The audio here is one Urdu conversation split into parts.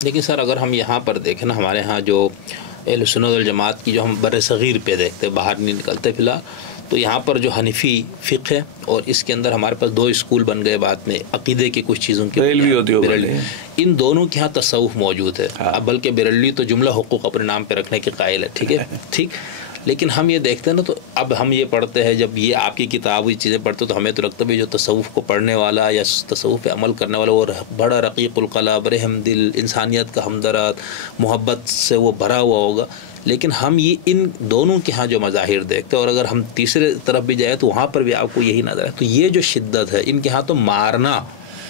لیکن سر اگر ہم یہاں پر دیکھیں نا، ہمارے ہاں جو اہل سنت والجماعت کی جو ہم بر صغیر پہ دیکھتے، باہر نہیں نکلتے فی الحال، تو یہاں پر جو حنفی فقہ ہے اور اس کے اندر ہمارے پاس 2 اسکول بن گئے بعد میں عقیدے کی کچھ چیزوں کے، بریلوی، ان دونوں کے ہاں تصوف موجود ہے۔ اب بلکہ بریلوی تو جملہ حقوق اپنے نام پہ رکھنے کے قائل ہے، ٹھیک ہے ٹھیک، لیکن ہم یہ دیکھتے ہیں نا، تو اب ہم یہ پڑھتے ہیں، جب یہ آپ کی کتاب یہ چیزیں پڑھتے تو ہمیں تو لگتا ہے جو تصوف کو پڑھنے والا یا تصوف پہ عمل کرنے والا وہ بڑا رقیق القلب، رحم دل، انسانیت کا ہمدرد، محبت سے وہ بھرا ہوا ہوگا، لیکن ہم یہ ان دونوں کے ہاں جو مظاہر دیکھتے ہیں، اور اگر ہم تیسرے طرف بھی جائیں تو وہاں پر بھی آپ کو یہی نظر ہے۔ تو یہ جو شدت ہے ان کے ہاں، تو مارنا،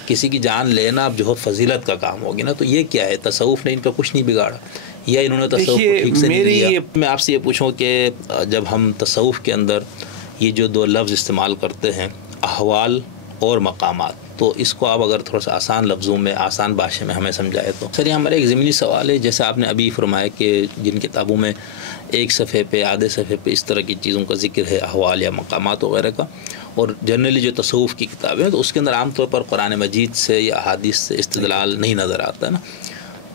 کسی کی جان لینا اب جو فضیلت کا کام ہوگی نا، تو یہ کیا ہے؟ تصوف نے ان کا کچھ نہیں بگاڑا یا انہوں نے تصوف کو ٹھیک سے نہیں لیا؟ میں آپ سے یہ پوچھوں کہ جب ہم تصوف کے اندر یہ جو 2 لفظ استعمال کرتے ہیں، احوال اور مقامات، تو اس کو آپ اگر تھوڑا سا آسان لفظوں میں، آسان بھاشے میں ہمیں سمجھائے تو۔ سر یہ ہمارا ایک ضمنی سوال ہے، جیسے آپ نے ابھی فرمایا کہ جن کتابوں میں 1 صفحے پہ، آدھے صفحے پہ اس طرح کی چیزوں کا ذکر ہے، احوال یا مقامات وغیرہ کا، اور جنرلی جو تصوف کی کتابیں ہیں تو اس کے اندر عام طور پر قرآن مجید سے یا احادیث سے استدلال نہیں نظر آتا ہے نا،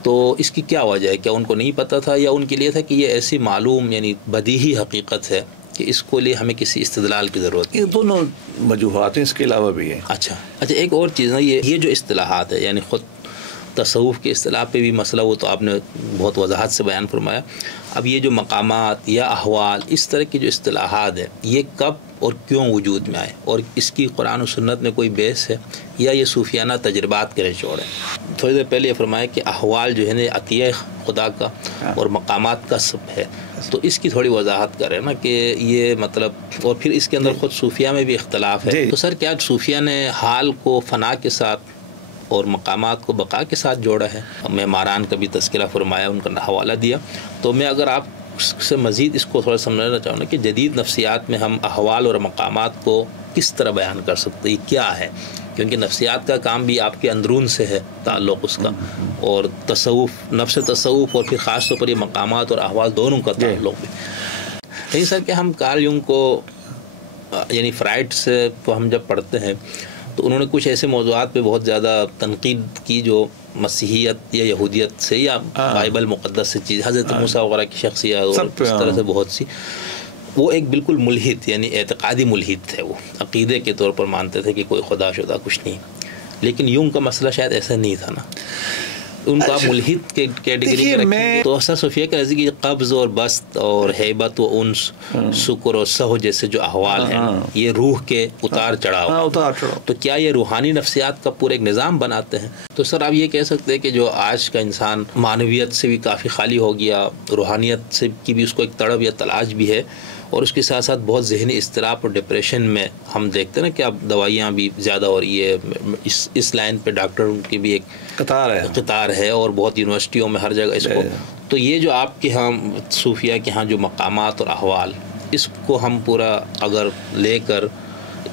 تو اس کی کیا وجہ ہے؟ کیا ان کو نہیں پتہ تھا، یا ان کے لیے تھا کہ یہ ایسی معلوم یعنی بدیہی حقیقت ہے کہ اس کو لیے ہمیں کسی استدلال کی ضرورت ہے؟ یہ دونوں وجوہات ہیں، اس کے علاوہ بھی ہے۔ اچھا ایک اور چیز ہے، یہ جو اصطلاحات ہے، یعنی خود تصوف کے اصطلاح پہ بھی مسئلہ، وہ تو آپ نے بہت وضاحت سے بیان فرمایا۔ اب یہ جو مقامات یا احوال، اس طرح کی جو اصطلاحات ہے، یہ کب اور کیوں وجود میں آئے، اور اس کی قرآن و سنت میں کوئی بیس ہے یا یہ صوفیانہ تجربات کے نچوڑ ہے؟ تھوڑی دیر پہلے یہ فرمایا کہ احوال جو ہے نا عطیہ خدا کا اور مقامات کا سب ہے، تو اس کی تھوڑی وضاحت کریں نا کہ یہ مطلب، اور پھر اس کے اندر خود صوفیہ میں بھی اختلاف ہے، تو سر کیا صوفیہ نے حال کو فنا کے ساتھ اور مقامات کو بقا کے ساتھ جوڑا ہے؟ معماران کا بھی تذکرہ فرمایا، ان کا حوالہ دیا، تو میں اگر آپ سے مزید اس کو تھوڑا سمجھنا چاہوں گا کہ جدید نفسیات میں ہم احوال اور مقامات کو کس طرح بیان کر سکتے ہیں، کیا ہے؟ کیونکہ نفسیات کا کام بھی آپ کے اندرون سے ہے تعلق اس کا، اور تصوف، نفس تصوف، اور پھر خاص طور پر یہ مقامات اور احوال دونوں کا تعلق بھی۔ لیکن سر کہ ہم کارل یونگ کو یعنی فرائڈ سے کو ہم جب پڑھتے ہیں تو انہوں نے کچھ ایسے موضوعات پہ بہت زیادہ تنقید کی جو مسیحیت یا یہودیت سے یا بائبل مقدس سے چیز، حضرت موسیٰ وغیرہ کی شخصیت اور اس طرح سے بہت سی، وہ ایک بالکل ملحد یعنی اعتقادی ملحد تھے، وہ عقیدے کے طور پر مانتے تھے کہ کوئی خدا شدہ کچھ نہیں، لیکن یونگ کا مسئلہ شاید ایسا نہیں تھا نا، ان کا ملحد کے کیٹیگری میں رکھیں تو اثر صوفیہ کے نزدیک قبض اور بسط اور ہیبت و انس، شکر اور سہو جیسے جو احوال ہیں، یہ روح کے اتار چڑھاؤ، تو کیا یہ روحانی نفسیات کا پورا ایک نظام بناتے ہیں؟ تو سر آپ یہ کہہ سکتے ہیں کہ جو آج کا انسان معنویت سے بھی کافی خالی ہو گیا، روحانیت سے کی بھی اس کو ایک تڑپ یا تلاش بھی ہے، اور اس کے ساتھ ساتھ بہت ذہنی اضطراب اور ڈپریشن میں ہم دیکھتے ہیں نا کہ اب دوائیاں بھی زیادہ ہو رہی ہے، اس لائن پہ ڈاکٹروں کی بھی ایک قطار ہے، اور بہت یونیورسٹیوں میں ہر جگہ اس کو، تو یہ جو آپ کے ہاں صوفیہ کے ہاں جو مقامات اور احوال، اس کو ہم پورا اگر لے کر،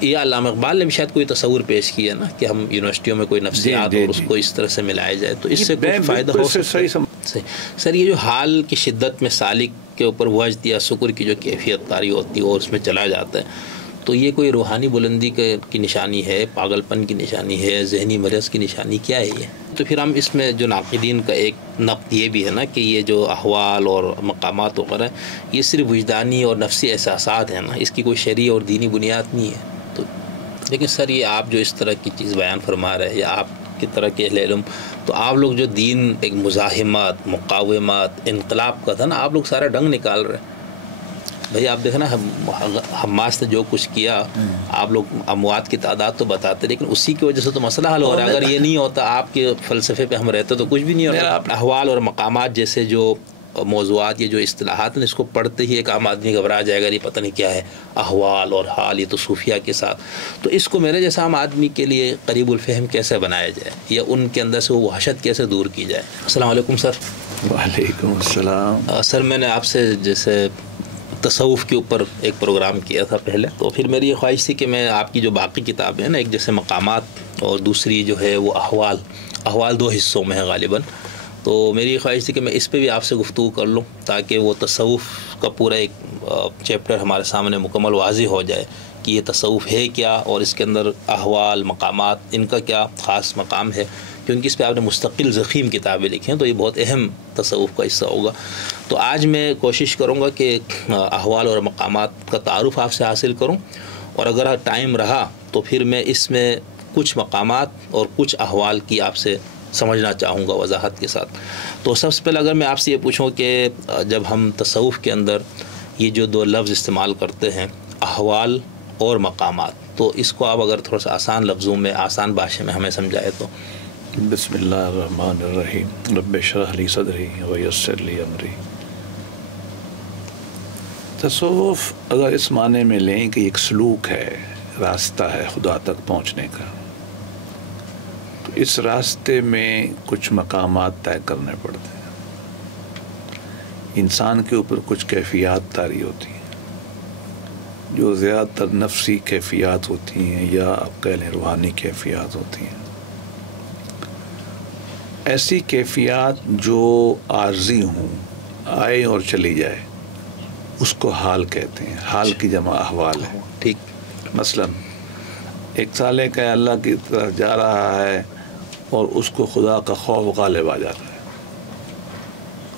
یہ علامہ اقبال نے بھی شاید کوئی تصور پیش کیا نا کہ ہم یونیورسٹیوں میں کوئی نفسیات اور اس کو اس طرح سے ملایا جائے تو اس سے کوئی فائدہ ہو سکتا ہے؟ سر یہ جو حال کی شدت میں سالک کے اوپر وجد یا شکر کی جو کیفیت طاری ہوتی ہے اور اس میں چلا جاتا ہے، تو یہ کوئی روحانی بلندی کی نشانی ہے، پاگل پن کی نشانی ہے، ذہنی مرض کی نشانی، کیا ہے یہ؟ تو پھر ہم اس میں جو ناقدین کا ایک نقد یہ بھی ہے نا کہ یہ جو احوال اور مقامات وغیرہ یہ صرف وجدانی اور نفسی احساسات ہیں نا، اس کی کوئی شرعی اور دینی بنیاد نہیں ہے۔ تو لیکن سر یہ آپ جو اس طرح کی چیز بیان فرما رہے ہیں یا آپ کی طرح کے اہل علم، تو آپ لوگ جو دین ایک مزاحمت، مقاومت، انقلاب کا تھا نا، آپ لوگ سارا ڈنگ نکال رہے ہیں۔ بھئی آپ دیکھیں نا، حماس نے جو کچھ کیا، آپ لوگ اموات کی تعداد تو بتاتے، لیکن اسی کی وجہ سے تو مسئلہ حل ہو رہا ہے۔ اگر یہ نہیں ہوتا، آپ کے فلسفے پہ ہم رہتے تو کچھ بھی نہیں ہوتا۔ احوال اور مقامات جیسے جو موضوعات، یہ جو اصطلاحات ہیں، اس کو پڑھتے ہی ایک عام آدمی گھبرا جائے گا، یہ پتہ نہیں کیا ہے احوال اور حال، یہ تو صوفیہ کے ساتھ، تو اس کو میرے جیسا عام آدمی کے لیے قریب الفہم کیسے بنایا جائے، یا ان کے اندر سے وہ وحشت کیسے دور کی جائے؟ السلام علیکم سر۔ وعلیکم السلام۔ سر میں نے آپ سے جیسے تصوف کے اوپر ایک پروگرام کیا تھا پہلے، تو پھر میری یہ خواہش تھی کہ میں آپ کی جو باقی کتابیں ہیں نا، ایک جیسے مقامات اور دوسری جو ہے وہ احوال 2 حصوں میں ہے غالباً، تو میری یہ خواہش تھی کہ میں اس پہ بھی آپ سے گفتگو کر لوں تاکہ وہ تصوف کا پورا ایک چیپٹر ہمارے سامنے مکمل واضح ہو جائے کہ یہ تصوف ہے کیا، اور اس کے اندر احوال، مقامات، ان کا کیا خاص مقام ہے، کیونکہ اس پہ آپ نے مستقل ضخیم کتابیں لکھی ہیں، تو یہ بہت اہم تصوف کا حصہ ہوگا. تو آج میں کوشش کروں گا کہ احوال اور مقامات کا تعارف آپ سے حاصل کروں، اور اگر ٹائم رہا تو پھر میں اس میں کچھ مقامات اور کچھ احوال کی آپ سے سمجھنا چاہوں گا وضاحت کے ساتھ. تو سب سے پہلے اگر میں آپ سے یہ پوچھوں کہ جب ہم تصوف کے اندر یہ جو دو لفظ استعمال کرتے ہیں، احوال اور مقامات، تو اس کو آپ اگر تھوڑا سا آسان لفظوں میں، آسان بھاشے میں ہمیں سمجھائے تو. بسم اللہ الرحمن الرحیم. رب اشرح لی صدری ویسر لی امری. تصوف اگر اس معنی میں لیں کہ ایک سلوک ہے، راستہ ہے خدا تک پہنچنے کا، تو اس راستے میں کچھ مقامات طے کرنے پڑتے ہیں. انسان کے اوپر کچھ کیفیات طاری ہوتی ہیں جو زیادہ تر نفسی کیفیات ہوتی ہیں، یا آپ کہہ لیں روحانی کیفیات ہوتی ہیں. ایسی کیفیات جو عارضی ہوں، آئے اور چلی جائے، اس کو حال کہتے ہیں. حال کی جمع احوال ہے. ٹھیک. مثلا ایک سالک ہے، اللہ کی طرف جا رہا ہے اور اس کو خدا کا خوف غالب آ جاتا ہے،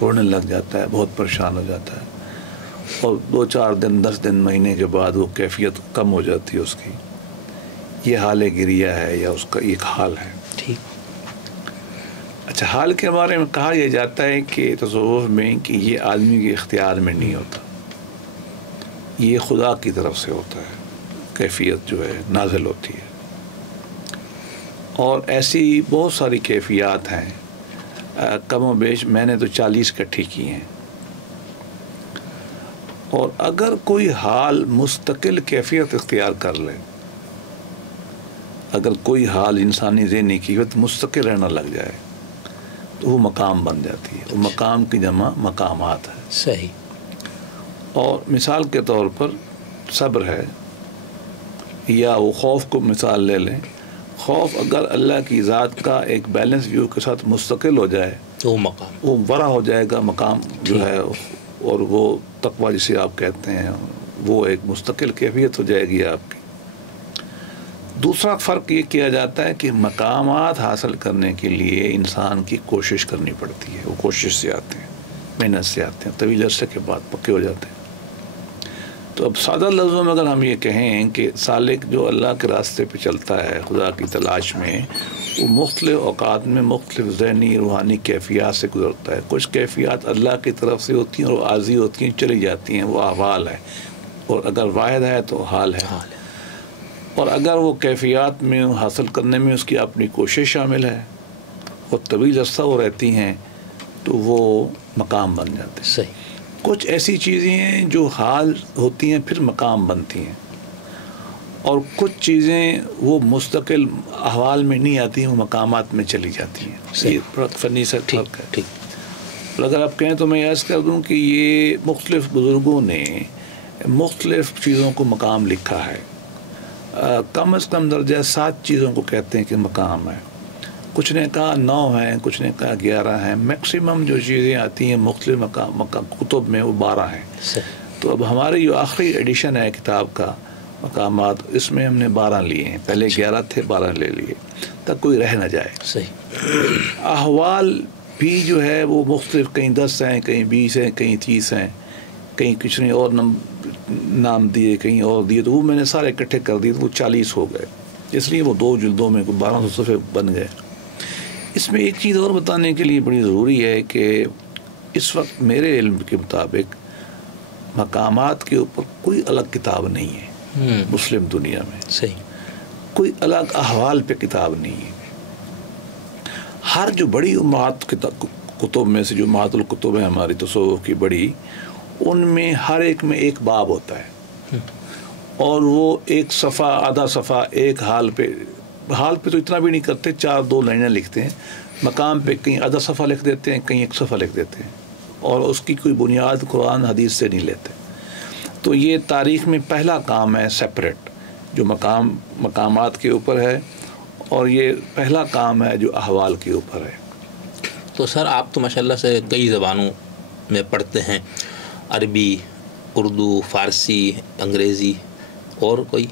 رونے لگ جاتا ہے، بہت پریشان ہو جاتا ہے، اور 2-4 دن 10 دن مہینے کے بعد وہ کیفیت کم ہو جاتی ہے اس کی. یہ حال گریہ ہے یا اس کا ایک حال ہے. ٹھیک. اچھا، حال کے بارے میں کہا یہ جاتا ہے کہ تصوف میں کہ یہ آدمی کے اختیار میں نہیں ہوتا، یہ خدا کی طرف سے ہوتا ہے. کیفیت جو ہے نازل ہوتی ہے. اور ایسی بہت ساری کیفیات ہیں، کم و بیش میں نے تو 40 اکٹھی کی ہیں. اور اگر کوئی حال مستقل کیفیت اختیار کر لے، اگر کوئی حال انسانی ذہنی کیفیت مستقل رہنا لگ جائے تو وہ مقام بن جاتی ہے. وہ مقام کی جمع مقامات ہے. صحیح. اور مثال کے طور پر صبر ہے، یا وہ خوف کو مثال لے لیں. خوف اگر اللہ کی ذات کا ایک بیلنس ویو کے ساتھ مستقل ہو جائے تو مقام، وہ ورا ہو جائے گا مقام جو ہے، اور وہ تقویٰ جسے آپ کہتے ہیں وہ ایک مستقل کیفیت ہو جائے گی آپ کی. دوسرا فرق یہ کیا جاتا ہے کہ مقامات حاصل کرنے کے لیے انسان کی کوشش کرنی پڑتی ہے. وہ کوشش سے آتے ہیں، محنت سے آتے ہیں، طویل عرصے کے بعد پکے ہو جاتے ہیں. تو اب سادہ لفظوں میں اگر ہم یہ کہیں کہ سالک جو اللہ کے راستے پہ چلتا ہے خدا کی تلاش میں، وہ مختلف اوقات میں مختلف ذہنی روحانی کیفیات سے گزرتا ہے. کچھ کیفیات اللہ کی طرف سے ہوتی ہیں اور عارضی ہوتی ہیں، چلی جاتی ہیں، وہ احوال ہے. اور اگر واحد ہے تو حال ہے. اور اگر وہ کیفیات میں حاصل کرنے میں اس کی اپنی کوشش شامل ہے اور طویل عرصہ وہ رہتی ہیں تو وہ مقام بن جاتے ہیں. صحیح. کچھ ایسی چیزیں ہیں جو حال ہوتی ہیں پھر مقام بنتی ہیں، اور کچھ چیزیں وہ مستقل احوال میں نہیں آتی ہیں، وہ مقامات میں چلی جاتی ہیں. یہ فنی سے فرق ہے. ٹھیک. اور اگر آپ کہیں تو میں عرض کر دوں کہ یہ مختلف بزرگوں نے مختلف چیزوں کو مقام لکھا ہے. کم از کم درجہ 7 چیزوں کو کہتے ہیں کہ مقام ہے. کچھ نے کہا 9 ہیں، کچھ نے کہا 11 ہیں. میکسیمم جو چیزیں آتی ہیں مختلف مقام کتب میں وہ 12 ہیں. تو اب ہماری جو آخری ایڈیشن ہے کتاب کا مقامات، اس میں ہم نے 12 لیے ہیں. پہلے 11 تھے، 12 لے لیے تاکہ کوئی رہ نہ جائے. صحیح. احوال بھی جو ہے وہ مختلف، کہیں 10 ہیں، کہیں 20 ہیں، کہیں 30 ہیں، کہیں کچھ نے اور نام دیے، کہیں اور دیے. تو وہ میں نے سارے اکٹھے کر دیے تو وہ 40 ہو گئے. اس لیے وہ 2 جلدوں میں 1200 صفحے بن گئے. اس میں ایک چیز اور بتانے کے لیے بڑی ضروری ہے کہ اس وقت میرے علم کے مطابق مقامات کے اوپر کوئی الگ کتاب نہیں ہے مسلم دنیا میں. صحیح. کوئی الگ احوال پہ کتاب نہیں ہے. ہر جو بڑی امہات کتب میں سے جو امہات الکتب ہے ہماری تصوف کی بڑی، ان میں ہر ایک میں ایک باب ہوتا ہے، اور وہ ایک صفحہ آدھا صفحہ ایک حال پہ تو اتنا بھی نہیں کرتے، 4-2 لائنیں لکھتے ہیں. مقام پہ کہیں آدھا صفحہ لکھ دیتے ہیں، کہیں ایک صفحہ لکھ دیتے ہیں، اور اس کی کوئی بنیاد قرآن حدیث سے نہیں لیتے. تو یہ تاریخ میں پہلا کام ہے سیپریٹ جو مقامات کے اوپر ہے، اور یہ پہلا کام ہے جو احوال کے اوپر ہے. تو سر آپ تو ماشاءاللہ سے کئی زبانوں میں پڑھتے ہیں، عربی، اردو، فارسی، انگریزی، اور کوئی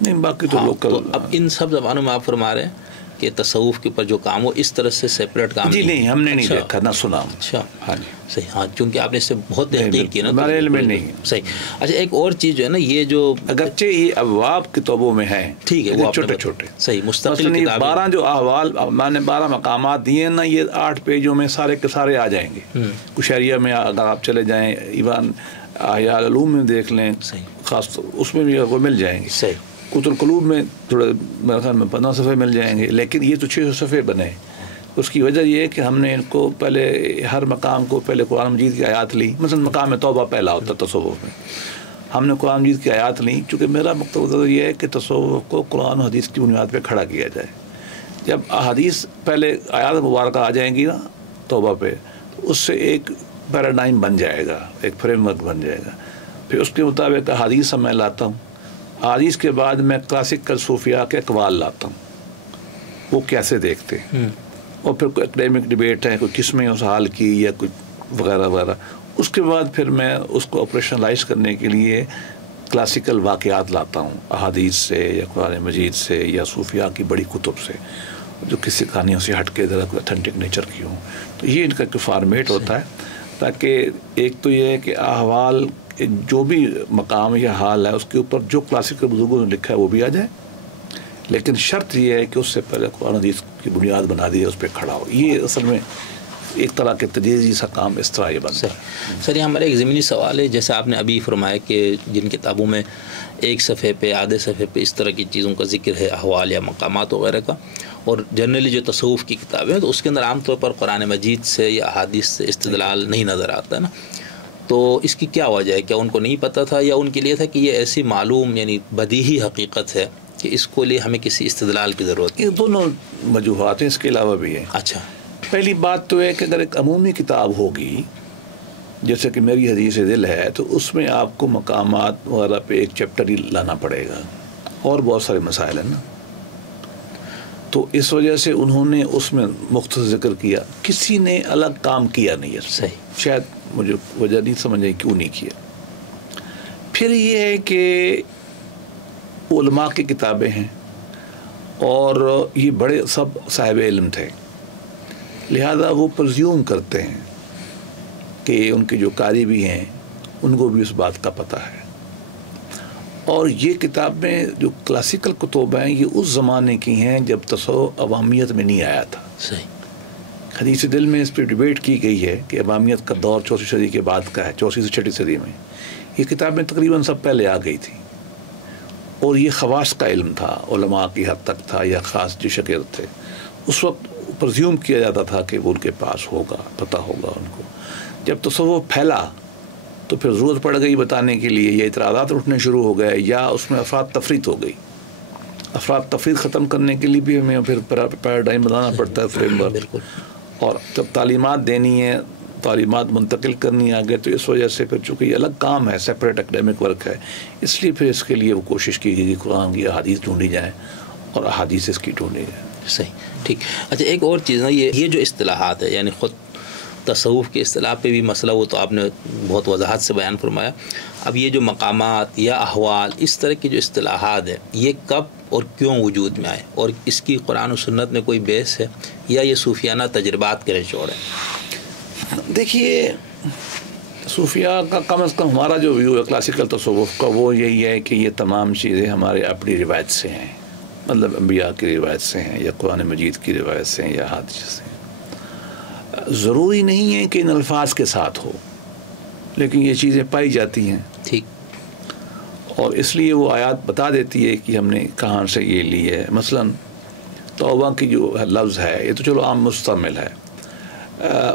نہیں باقی تو لوکل. تو اب ان سب زبانوں میں آپ فرما رہے ہیں کہ تصوف کے اوپر جو کام ہو اس طرح سے سیپریٹ کام جی نہیں، ہم نے نہیں دیکھا نہ سنا۔ اچھا، ہاں جی صحیح، ہاں کیونکہ آپ نے اس سے بہت تحقیق کی نا، ہمارے علم میں نہیں۔ صحیح۔ اچھا ایک اور چیز جو ہے نا، یہ جو اگرچہ یہ ابواب کتابوں میں ہیں، ٹھیک ہے، وہ چھوٹے چھوٹے، صحیح مستقل مثلاً کتاب 12 جو احوال میں نے 12 مقامات دیے نا، یہ 8 پیجوں میں سارے کے سارے آ جائیں گے۔ کشیریہ میں اگر آپ چلے جائیں، ایوان احیاء العلوم میں دیکھ لیں، خاص اس میں بھی وہ مل جائیں گے۔ صحیح۔ قوت القلوب میں تھوڑے میرے خیال میں 15 صفحے مل جائیں گے، لیکن یہ تو 600 صفحے بنے۔ اس کی وجہ یہ ہے کہ ہم نے ان کو پہلے ہر مقام کو پہلے قرآن مجید کی آیات لی، مثلا مقام توبہ پہلا ہوتا تصوف میں، ہم نے قرآن مجید کی آیات لی، چونکہ میرا مقصد یہ ہے کہ تصوف کو قرآن و حدیث کی بنیاد پہ کھڑا کیا جائے۔ جب احادیث پہلے آیات مبارکہ آ جائیں گی نا توبہ پہ، تو اس سے ایک پیراڈائم بن جائے گا، ایک فریم ورک بن جائے گا۔ پھر اس کے مطابق احادیث میں لاتا ہوں، احادیث کے بعد میں کلاسیکل صوفیاء کے اقوال لاتا ہوں، وہ کیسے دیکھتے ہیں، اور پھر کوئی اکیڈمک ڈبیٹ ہے، کوئی قسمیں اس حال کی یا کوئی وغیرہ وغیرہ۔ اس کے بعد پھر میں اس کو آپریشنلائز کرنے کے لیے کلاسیکل واقعات لاتا ہوں، احادیث سے یا قرآن مجید سے یا صوفیاء کی بڑی کتب سے، جو کسی کہانیوں سے ہٹ کے ذرا کوئی اتھینٹک نیچر کی ہوں۔ تو یہ ان کا ایک فارمیٹ ہوتا ہے، تاکہ ایک تو یہ ہے کہ احوال جو بھی مقام یا حال ہے اس کے اوپر جو کلاسیکل بزرگوں نے لکھا ہے وہ بھی آ جائے، لیکن شرط یہ ہے کہ اس سے پہلے قرآن حدیث کی بنیاد بنا دی ہے، اس پہ کھڑا ہو۔ یہ اصل میں ایک طرح کے تجزیے سا کام اس طرح یہ بنتا ہے۔ سر یہ ہمارا ایک ضمنی سوال ہے، جیسے آپ نے ابھی فرمایا کہ جن کتابوں میں ایک صفحے پہ آدھے صفحے پہ اس طرح کی چیزوں کا ذکر ہے، احوال یا مقامات وغیرہ کا، اور جنرلی جو تصوف کی کتابیں ہیں تو اس کے اندر عام طور پر قرآن مجید سے یا احادیث سے استدلال نہیں نظر آتا ہے نا، تو اس کی کیا وجہ ہے؟ کیا ان کو نہیں پتہ تھا، یا ان کے لیے تھا کہ یہ ایسی معلوم یعنی بدیہی حقیقت ہے کہ اس کو لیے ہمیں کسی استدلال کی ضرورت ہے؟ یہ دونوں وجوہات ہیں، اس کے علاوہ بھی ہیں۔ اچھا، پہلی بات تو ہے کہ اگر ایک عمومی کتاب ہوگی جیسے کہ میری حدیث دل ہے، تو اس میں آپ کو مقامات وغیرہ پہ ایک چیپٹر ہی لانا پڑے گا، اور بہت سارے مسائل ہیں نا، تو اس وجہ سے انہوں نے اس میں مختصر ذکر کیا، کسی نے الگ کام کیا نہیں ہے۔ صحیح، شاید مجھے وجہ نہیں سمجھ آئی کیوں نہیں کیا۔ پھر یہ ہے کہ علماء کی کتابیں ہیں اور یہ بڑے سب صاحب علم تھے، لہذا وہ پرزیوم کرتے ہیں کہ ان کے جو قاری بھی ہیں ان کو بھی اس بات کا پتہ ہے۔ اور یہ کتابیں جو کلاسیکل کتب ہیں یہ اس زمانے کی ہیں جب تصوف عوامیت میں نہیں آیا تھا۔ صحیح، حدیث دل میں اس پہ ڈیبیٹ کی گئی ہے کہ عوامیت کا دور 4 صدی کے بعد کا ہے، 4 سے 6 صدی میں یہ کتابیں تقریباً سب پہلے آ گئی تھیں، اور یہ خواص کا علم تھا، علماء کی حد تک تھا یا خاص جو شاگرد تھے، اس وقت پرزیوم کیا جاتا تھا کہ وہ ان کے پاس ہوگا، پتہ ہوگا ان کو۔ جب تصوف پھیلا تو پھر ضرورت پڑ گئی بتانے کے لیے، یا اعتراضات اٹھنے شروع ہو گئے، یا اس میں افراد تفریط ہو گئی۔ افراد تفریط ختم کرنے کے لیے بھی ہمیں پھر پیراڈائم بنانا پڑتا ہے، فریم ورک، اور جب تعلیمات دینی ہے، تعلیمات منتقل کرنی آگے، تو اس وجہ سے پھر چونکہ یہ الگ کام ہے، سیپریٹ اکیڈمک ورک ہے، اس لیے پھر اس کے لیے وہ کوشش کی گئی کہ قرآن کی احادیث ڈھونڈی جائیں اور احادیث اس کی ڈھونڈی جائیں۔ صحیح، ٹھیک۔ اچھا ایک اور چیز نا، یہ جو اصطلاحات ہے، یعنی خود تصوف کے اصطلاح پہ بھی مسئلہ وہ تو آپ نے بہت وضاحت سے بیان فرمایا۔ اب یہ جو مقامات یا احوال اس طرح کی جو اصطلاحات ہے، یہ کب اور کیوں وجود میں آئے، اور اس کی قرآن و سنت میں کوئی بیس ہے یا یہ صوفیانہ تجربات کے نچوڑ ہے؟ دیکھیے صوفیاء کا کم از کم ہمارا جو ویو ہے کلاسیکل تصوف کا، وہ یہی ہے کہ یہ تمام چیزیں ہمارے اپنی روایت سے ہیں، مطلب انبیاء کی روایت سے ہیں یا قرآن مجید کی روایت سے ہیں یا حدیث سے ہیں۔ ضروری نہیں ہے کہ ان الفاظ کے ساتھ ہو، لیکن یہ چیزیں پائی جاتی ہیں، ٹھیک، اور اس لیے وہ آیات بتا دیتی ہے کہ ہم نے کہاں سے یہ لی ہے۔ مثلا توبہ کی جو لفظ ہے یہ تو چلو عام مستعمل ہے،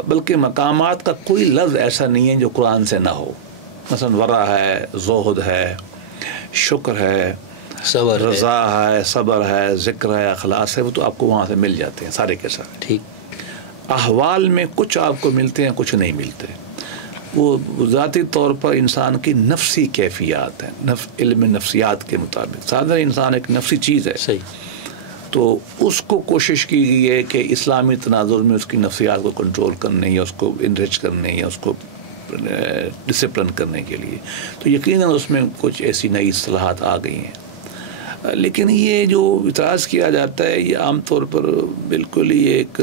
بلکہ مقامات کا کوئی لفظ ایسا نہیں ہے جو قرآن سے نہ ہو۔ مثلا ورع ہے، زہد ہے، شکر ہے، صبر ہے، رضا ہے، صبر ہے، ذکر ہے، اخلاص ہے، وہ تو آپ کو وہاں سے مل جاتے ہیں سارے کے سارے۔ ٹھیک، احوال میں کچھ آپ کو ملتے ہیں، کچھ نہیں ملتے، وہ ذاتی طور پر انسان کی نفسی کیفیات ہیں، علم نفسیات کے مطابق۔ سادہ انسان ایک نفسی چیز ہے، صحیح، تو اس کو کوشش کی گئی ہے کہ اسلامی تناظر میں اس کی نفسیات کو کنٹرول کرنے یا اس کو انرچ کرنے یا اس کو ڈسپلن کرنے کے لیے، تو یقیناً اس میں کچھ ایسی نئی اصطلاحات آ گئی ہیں۔ لیکن یہ جو اعتراض کیا جاتا ہے یہ عام طور پر بالکل ہی ایک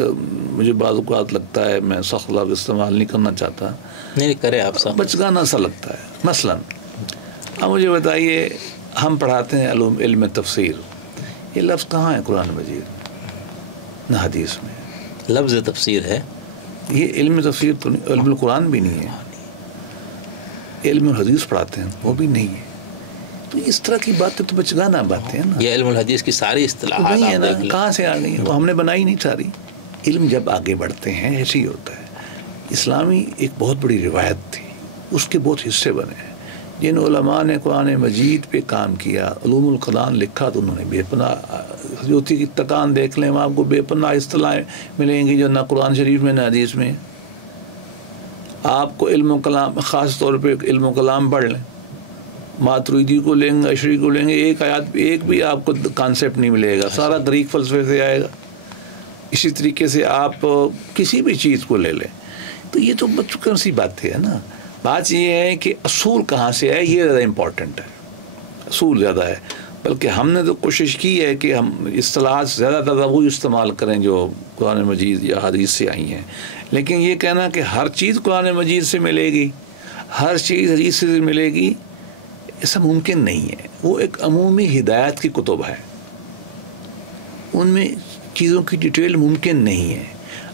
مجھے بعض اوقات لگتا ہے، میں سخت لفظ استعمال نہیں کرنا چاہتا، نہیں کرے آپ صاحب، بچگانا سا لگتا ہے. مثلا اب مجھے بتائیے، ہم پڑھاتے ہیں علم تفسیر، یہ لفظ کہاں ہے قرآن مجید؟ نہ حدیث میں. لفظ تفسیر ہے، یہ علم تفسیر تو نہیں، علم القرآن بھی نہیں ہے. علم الحدیث پڑھاتے ہیں، وہ بھی نہیں ہے. تو اس طرح کی باتیں تو بچگانا باتیں ہیں نا. یہ علم الحدیث کی ساری اصطلاحات نہیں ہے نا، آپ دیکھ لیں. کہاں سے آ گئی ہیں؟ وہ ہم نے بنائی نہیں ساری. علم جب آگے بڑھتے ہیں ایسے ہی ہوتا ہے. اسلامی ایک بہت بڑی روایت تھی، اس کے بہت حصے بنے ہیں. جن علماء نے قرآن مجید پہ کام کیا، علوم القرآن لکھا، تو انہوں نے بے پناہ حجوتی کی تکان دیکھ لیں، وہاں آپ کو بے پناہ اصطلاحیں ملیں گی جو نہ قرآن شریف میں نہ حدیث میں. آپ کو علم و کلام، خاص طور پہ علم و کلام پڑھ لیں، ماتریدی کو لیں گے، اشری کو لیں گے، ایک آیات ایک بھی آپ کو کانسیپٹ نہیں ملے گا، سارا گریک فلسفے سے آئے گا. اسی طریقے سے آپ کسی بھی چیز کو لے لیں. تو یہ تو بچوں سی بات ہے نا. بات یہ ہے کہ اصول کہاں سے ہے، یہ زیادہ امپورٹنٹ ہے. اصول زیادہ ہے. بلکہ ہم نے تو کوشش کی ہے کہ ہم اصطلاحات زیادہ تر وہی استعمال کریں جو قرآن مجید یا حدیث سے آئی ہیں. لیکن یہ کہنا کہ ہر چیز قرآن مجید سے ملے گی، ہر چیز حدیث سے ملے گی، ایسا ممکن نہیں ہے. وہ ایک عمومی ہدایت کی کتب ہے، ان میں چیزوں کی ڈیٹیل ممکن نہیں ہے.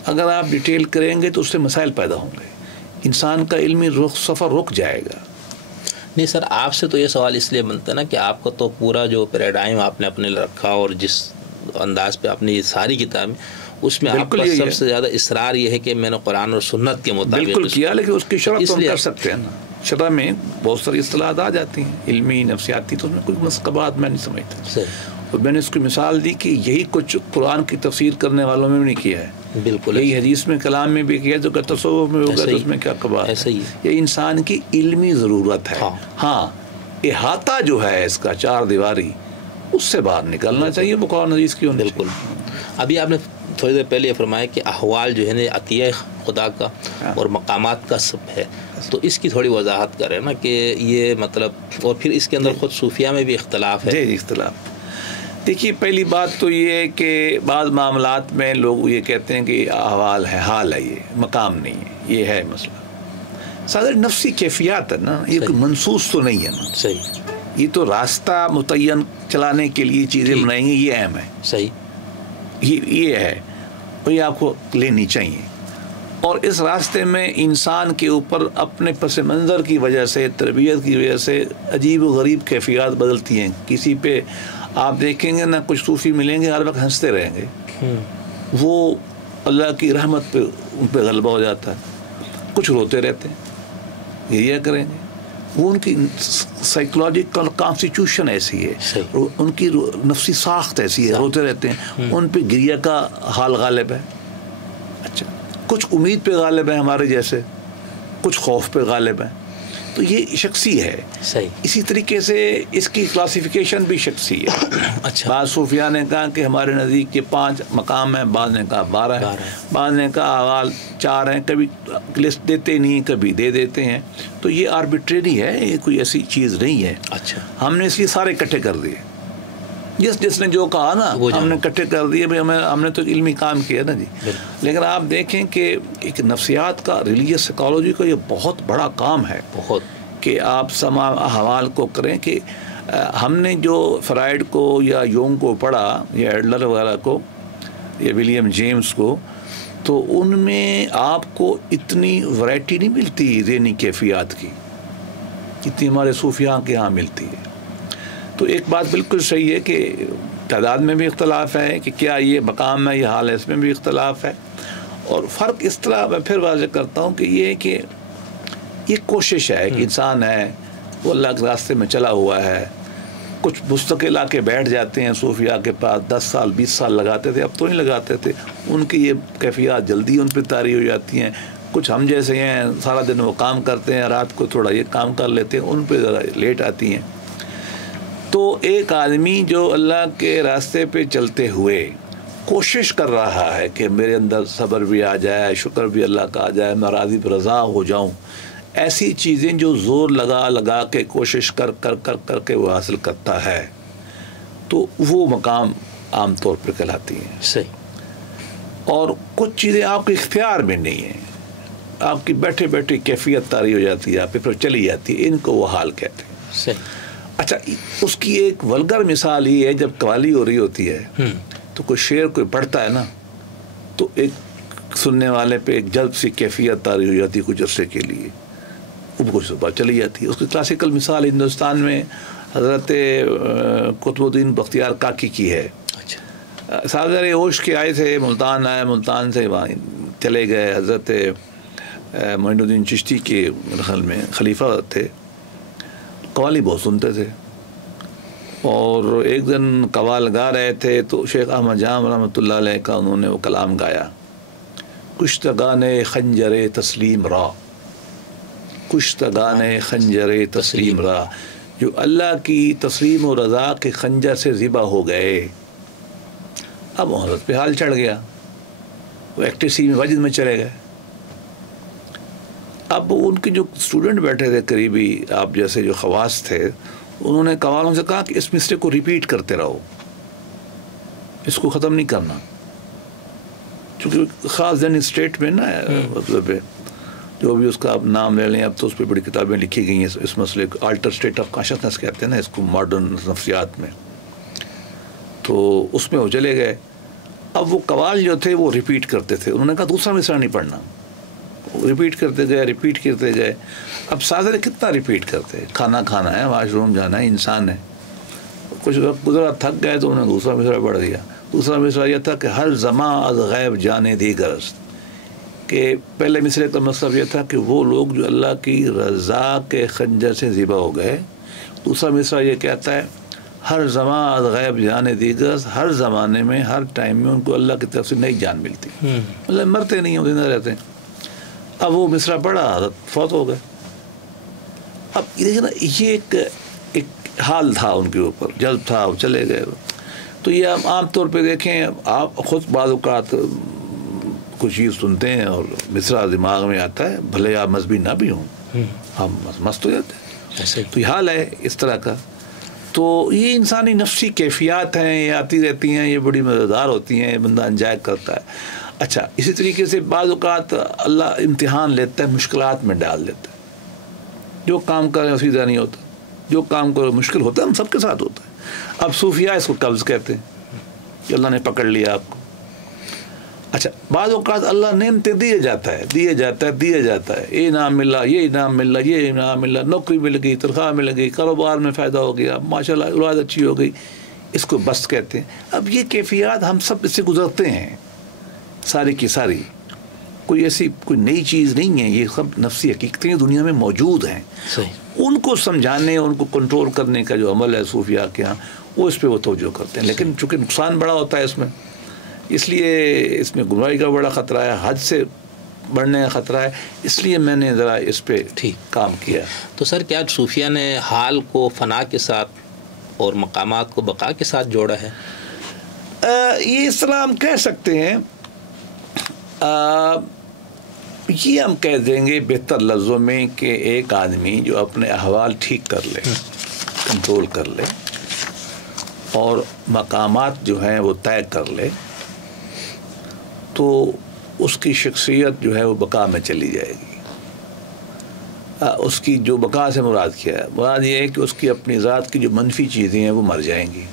اگر آپ ڈیٹیل کریں گے تو اس سے مسائل پیدا ہوں گے، انسان کا علمی سفر رک جائے گا. نہیں سر، آپ سے تو یہ سوال اس لیے بنتا ہے نا کہ آپ کا تو پورا جو پیراڈائم آپ نے اپنے رکھا، اور جس انداز پہ آپ نے یہ ساری کتابیں، اس میں آپ کا سب سے زیادہ اصرار یہ ہے کہ میں نے قرآن اور سنت کے مطابق بالکل کیا. لیکن اس کی شرح تو ہم کر سکتے ہیں نا. شرح میں بہت ساری اصطلاحات آ جاتی ہیں علمی نفسیاتی، تو اس میں کوئی مسقبات میں نہیں سمجھتا. اور میں نے اس کی مثال دی کہ یہی کچھ قرآن کی تفسیر کرنے والوں میں بھی نہیں کیا ہے. بالکل یہی حدیث میں کلام میں بھی کیا، جو کہ تصوف میں ہوگا تو اس میں کیا قبات ہے. یہ انسان کی علمی ضرورت ہے. ہاں احاطہ جو ہے اس کا چار دیواری، اس سے باہر نکلنا چاہیے. وہ قرآن حدیث کی ہونی بالکل. ابھی آپ نے تھوڑی دیر پہلے یہ فرمایا کہ احوال جو ہے نا عطیہ خدا کا اور مقامات کا سب ہے، تو اس کی تھوڑی وضاحت کریں نا کہ یہ مطلب، اور پھر اس کے اندر خود صوفیہ میں بھی اختلاف ہے. جی اختلاف. دیکھیے پہلی بات تو یہ ہے کہ بعض معاملات میں لوگ یہ کہتے ہیں کہ احوال ہے، حال ہے، یہ مقام نہیں ہے. یہ ہے مسئلہ صدر نفسی کیفیات ہے نا، یہ کوئی منصوص تو نہیں ہے نا. صحیح. یہ تو راستہ متعین چلانے کے لیے چیزیں بنائیں گے، یہ اہم ہے. صحیح. یہ ہے، اور یہ آپ کو لینی چاہیے. اور اس راستے میں انسان کے اوپر اپنے پس منظر کی وجہ سے، تربیت کی وجہ سے عجیب و غریب کیفیات بدلتی ہیں. کسی پہ آپ دیکھیں گے نا، کچھ صوفی ملیں گے ہر وقت ہنستے رہیں گے، وہ اللہ کی رحمت پہ ان پہ غلبہ ہو جاتا ہے. کچھ روتے رہتے ہیں، گریہ کریں گے. وہ ان کی سائیکولوجیکل کانسٹیٹیوشن ایسی ہے، ان کی نفسی ساخت ایسی ہے، روتے رہتے ہیں. ان پہ گریہ کا حال غالب ہے. اچھا، کچھ امید پہ غالب ہے ہمارے جیسے، کچھ خوف پہ غالب ہے. تو یہ شخصی ہے. صحیح. اسی طریقے سے اس کی کلاسیفیکیشن بھی شخصی ہے. اچھا. بعض صوفیاء نے کہا کہ ہمارے نزدیک کے 5 مقام ہیں، بعض نے کہا 12 ہیں، بعض نے کہا احوال 4 ہیں. کبھی لسٹ دیتے نہیں، کبھی دے دیتے ہیں. تو یہ آربیٹریری ہے، یہ کوئی ایسی چیز نہیں ہے. اچھا. ہم نے اس لیے سارے اکٹھے کر دیے، جس نے جو کہا نا ہم نے اکٹھے کر دیے. بھائی ہم نے تو علمی کام کیا نا جی. لیکن آپ دیکھیں کہ ایک نفسیات کا، ریلیجیس سائیکالوجی کا یہ بہت بڑا کام ہے، بہت، کہ آپ سما احوال کو کریں. کہ ہم نے جو فرائڈ کو یا یونگ کو پڑھا، یا ایڈلر وغیرہ کو، یا ولیم جیمس کو، تو ان میں آپ کو اتنی ورائٹی نہیں ملتی ذہنی کیفیات کی جتنی ہمارے صوفیاء کے ہاں ملتی ہے. تو ایک بات بالکل صحیح ہے کہ تعداد میں بھی اختلاف ہے، کہ کیا یہ مقام ہے، یہ حال ہے، اس میں بھی اختلاف ہے. اور فرق اس طرح میں پھر واضح کرتا ہوں کہ یہ کہ یہ کوشش ہے کہ انسان ہے وہ اللہ کے راستے میں چلا ہوا ہے. کچھ مستقل آ کے بیٹھ جاتے ہیں صوفیاء کے پاس، 10 سال 20 سال لگاتے تھے، اب تو نہیں لگاتے تھے. ان کی یہ کیفیات جلدی ان پہ طاری ہو جاتی ہیں. کچھ ہم جیسے ہیں سارا دن وہ کام کرتے ہیں، رات کو تھوڑا یہ کام کر لیتے ہیں، ان پہ ذرا لیٹ آتی ہیں. تو ایک آدمی جو اللہ کے راستے پہ چلتے ہوئے کوشش کر رہا ہے کہ میرے اندر صبر بھی آ جائے، شکر بھی اللہ کا آ جائے، میں راضی پر رضا ہو جاؤں، ایسی چیزیں جو زور لگا لگا کے کوشش کر کے وہ حاصل کرتا ہے، تو وہ مقام عام طور پر کہلاتی ہیں. صحیح. اور کچھ چیزیں آپ کے اختیار میں نہیں ہیں, آپ کی بیٹھے بیٹھے کیفیت طاری ہو جاتی ہے, آپ پہ چلی جاتی ہے, ان کو وہ حال کہتے ہیں. صحیح. اچھا, اس کی ایک ولگر مثال یہ ہے, جب قوالی ہو رہی ہوتی ہے تو کوئی شعر کوئی پڑھتا ہے نا, تو ایک سننے والے پہ ایک جلد سی کیفیت طاری ہو جاتی ہے کچھ عرصے کے لیے, وہ کچھ صبح چلی جاتی ہے. اس کی کلاسیکل مثال ہندوستان میں حضرت قطب الدین بختیار کاکی کی ہے. اچھا. ساگر ہوش کے آئے تھے, ملتان آئے, ملتان سے وہاں چلے گئے. حضرت معین الدین چشتی کے خیال میں خلیفہ تھے, قوالی بہت سنتے تھے, اور ایک دن قوال گا رہے تھے تو شیخ احمد جام رحمۃ اللہ علیہ کا انہوں نے وہ کلام گایا, کشتگان خنجر تسلیم را, کشتگان خنجر تسلیم را, جو اللہ کی تسلیم و رضا کے خنجر سے ذبح ہو گئے. اب حضرت پہ حال چڑھ گیا, وہ ایکٹیسی میں وجد میں چلے گئے. اب ان کے جو اسٹوڈنٹ بیٹھے تھے قریبی آپ جیسے جو خواص تھے, انہوں نے قوالوں سے کہا کہ اس مصرے کو ریپیٹ کرتے رہو, اس کو ختم نہیں کرنا, چونکہ خاص ذہنی اسٹیٹ میں نا مطلب جو بھی اس کا آپ نام لے لیں, اب تو اس پہ بڑی کتابیں لکھی گئی ہیں اس مسئلے کو, آلٹر اسٹیٹ آف کانشسنس کہتے ہیں نا اس کو ماڈرن نفسیات میں. تو اس میں وہ چلے گئے. اب وہ قوال جو تھے وہ ریپیٹ کرتے تھے, انہوں نے کہا دوسرا مصرع نہیں پڑھنا, ریپیٹ کرتے گئے, ریپیٹ کرتے گئے. اب ساگر کتنا ریپیٹ کرتے, کھانا کھانا ہے, واش روم جانا ہے, انسان ہے. کچھ وقت گزرا, تھک گئے تو انہوں نے دوسرا مصرع پڑھ دیا. دوسرا مصرع یہ تھا کہ ہر زماں از غیب جانے دیگر است, کہ پہلے مصرع کا مطلب یہ تھا کہ وہ لوگ جو اللہ کی رضا کے خنجر سے ذبح ہو گئے. دوسرا مصرع یہ کہتا ہے ہر زماں از غیب جانے دیگر است, ہر زمانے میں ہر ٹائم میں ان کو اللہ کی طرف سے نئی جان ملتی, مطلب مرتے نہیں ہیں, زندہ رہتے ہیں. اب وہ مصرع پڑھا, حضرت فوت ہو گئے. اب دیکھیں نا, یہ ایک حال تھا ان کے اوپر, جذب تھا, وہ چلے گئے. تو یہ ہم عام طور پہ دیکھیں, آپ خود بعض اوقات کچھ چیز سنتے ہیں اور مصرع دماغ میں آتا ہے, بھلے آپ مذہبی نہ بھی ہوں, ہم مست ہو جاتے ہیں. تو یہ حال ہے اس طرح کا. تو یہ انسانی نفسی کیفیات ہیں, یہ آتی رہتی ہیں, یہ بڑی مزیدار ہوتی ہیں, بندہ انجوائے کرتا ہے. اچھا, اسی طریقے سے بعض اوقات اللہ امتحان لیتا ہے, مشکلات میں ڈال دیتا ہے. جو کام کریں سیدھا نہیں ہوتا, جو کام کرو مشکل ہوتا ہے, ہم سب کے ساتھ ہوتا ہے. اب صوفیاء اس کو قبض کہتے ہیں کہ اللہ نے پکڑ لیا آپ کو. اچھا, بعض اوقات اللہ نعمتیں دیے جاتا ہے, دیے جاتا ہے, دیے جاتا ہے. یہ انعام ملا, یہ انعام ملا, یہ انعام ملا, نوکری مل گئی, تنخواہ مل گئی, کاروبار میں فائدہ ہو گیا, ماشاء اللہ اولاد اچھی ہو گئی, اس کو بس کہتے ہیں. اب یہ کیفیات ہم سب اس سے گزرتے ہیں, ساری کی ساری, کوئی ایسی کوئی نئی چیز نہیں ہے, یہ سب نفسی حقیقتیں دنیا میں موجود ہیں. ان کو سمجھانے, ان کو کنٹرول کرنے کا جو عمل ہے صوفیاء کے ہاں, وہ اس پہ وہ توجہ کرتے ہیں. لیکن چونکہ نقصان بڑا ہوتا ہے اس میں, اس لیے اس میں گمراہی کا بڑا خطرہ ہے, حد سے بڑھنے کا خطرہ ہے, اس لیے میں نے ذرا اس پہ کام کیا. تو سر کیا صوفیاء نے حال کو فنا کے ساتھ اور مقامات کو بقا کے ساتھ جوڑا ہے؟ یہ اس طرح ہم کہہ سکتے ہیں, یہ ہم کہہ دیں گے بہتر لفظوں میں کہ ایک آدمی جو اپنے احوال ٹھیک کر لے, کنٹرول کر لے, اور مقامات جو ہیں وہ طے کر لے, تو اس کی شخصیت جو ہے وہ بقا میں چلی جائے گی. اس کی جو بقا سے مراد کیا ہے, مراد یہ ہے کہ اس کی اپنی ذات کی جو منفی چیزیں ہیں وہ مر جائیں گی.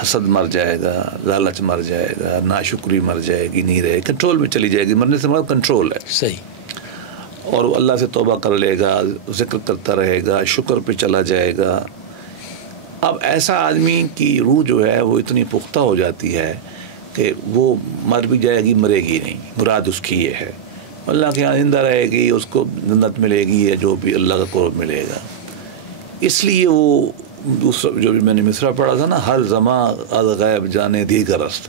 حسد مر جائے گا, لالچ مر جائے گا, ناشکری مر جائے گی, نہیں رہے, کنٹرول میں چلی جائے گی. مرنے سے مراد کنٹرول ہے. صحیح. اور وہ اللہ سے توبہ کر لے گا, ذکر کرتا رہے گا, شکر پہ چلا جائے گا. اب ایسا آدمی کی روح جو ہے وہ اتنی پختہ ہو جاتی ہے کہ وہ مر بھی جائے گی, مرے گی نہیں. مراد اس کی یہ ہے, اللہ کے یہاں زندہ رہے گی, اس کو جنت ملے گی, یا جو بھی اللہ کا قرب ملے گا. اس لیے وہ دوسرا جو بھی میں نے مصرع پڑھا تھا نا, ہر زماں از غیب جانے دیگر است,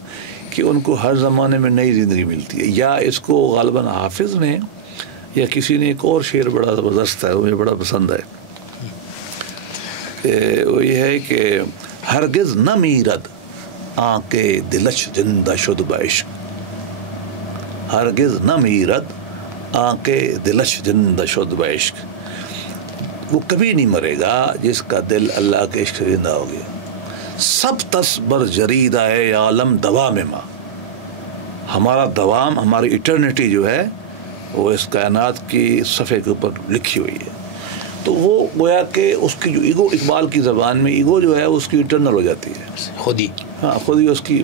کہ ان کو ہر زمانے میں نئی زندگی ملتی ہے. یا اس کو غالباً حافظ نے یا کسی نے ایک اور شعر بڑا زبردست ہے, مجھے بڑا پسند ہے, وہ یہ ہے کہ ہرگز نہ میرد آنکے دلش زندہ شد بعشق, ہرگز نہ میرد آنکے دلش زندہ شد بعشق. وہ کبھی نہیں مرے گا جس کا دل اللہ کے عشق سے زندہ ہو گیا. سب تصبر جرید آئے عالم دوام ماں، ہمارا دوام، ہماری ایٹرنیٹی جو ہے وہ اس کائنات کی صفحے کے اوپر لکھی ہوئی ہے. تو وہ گویا کہ اس کی جو ایگو، اقبال کی زبان میں ایگو جو ہے اس کی انٹرنل ہو جاتی ہے، خود ہی، ہاں خود ہی اس کی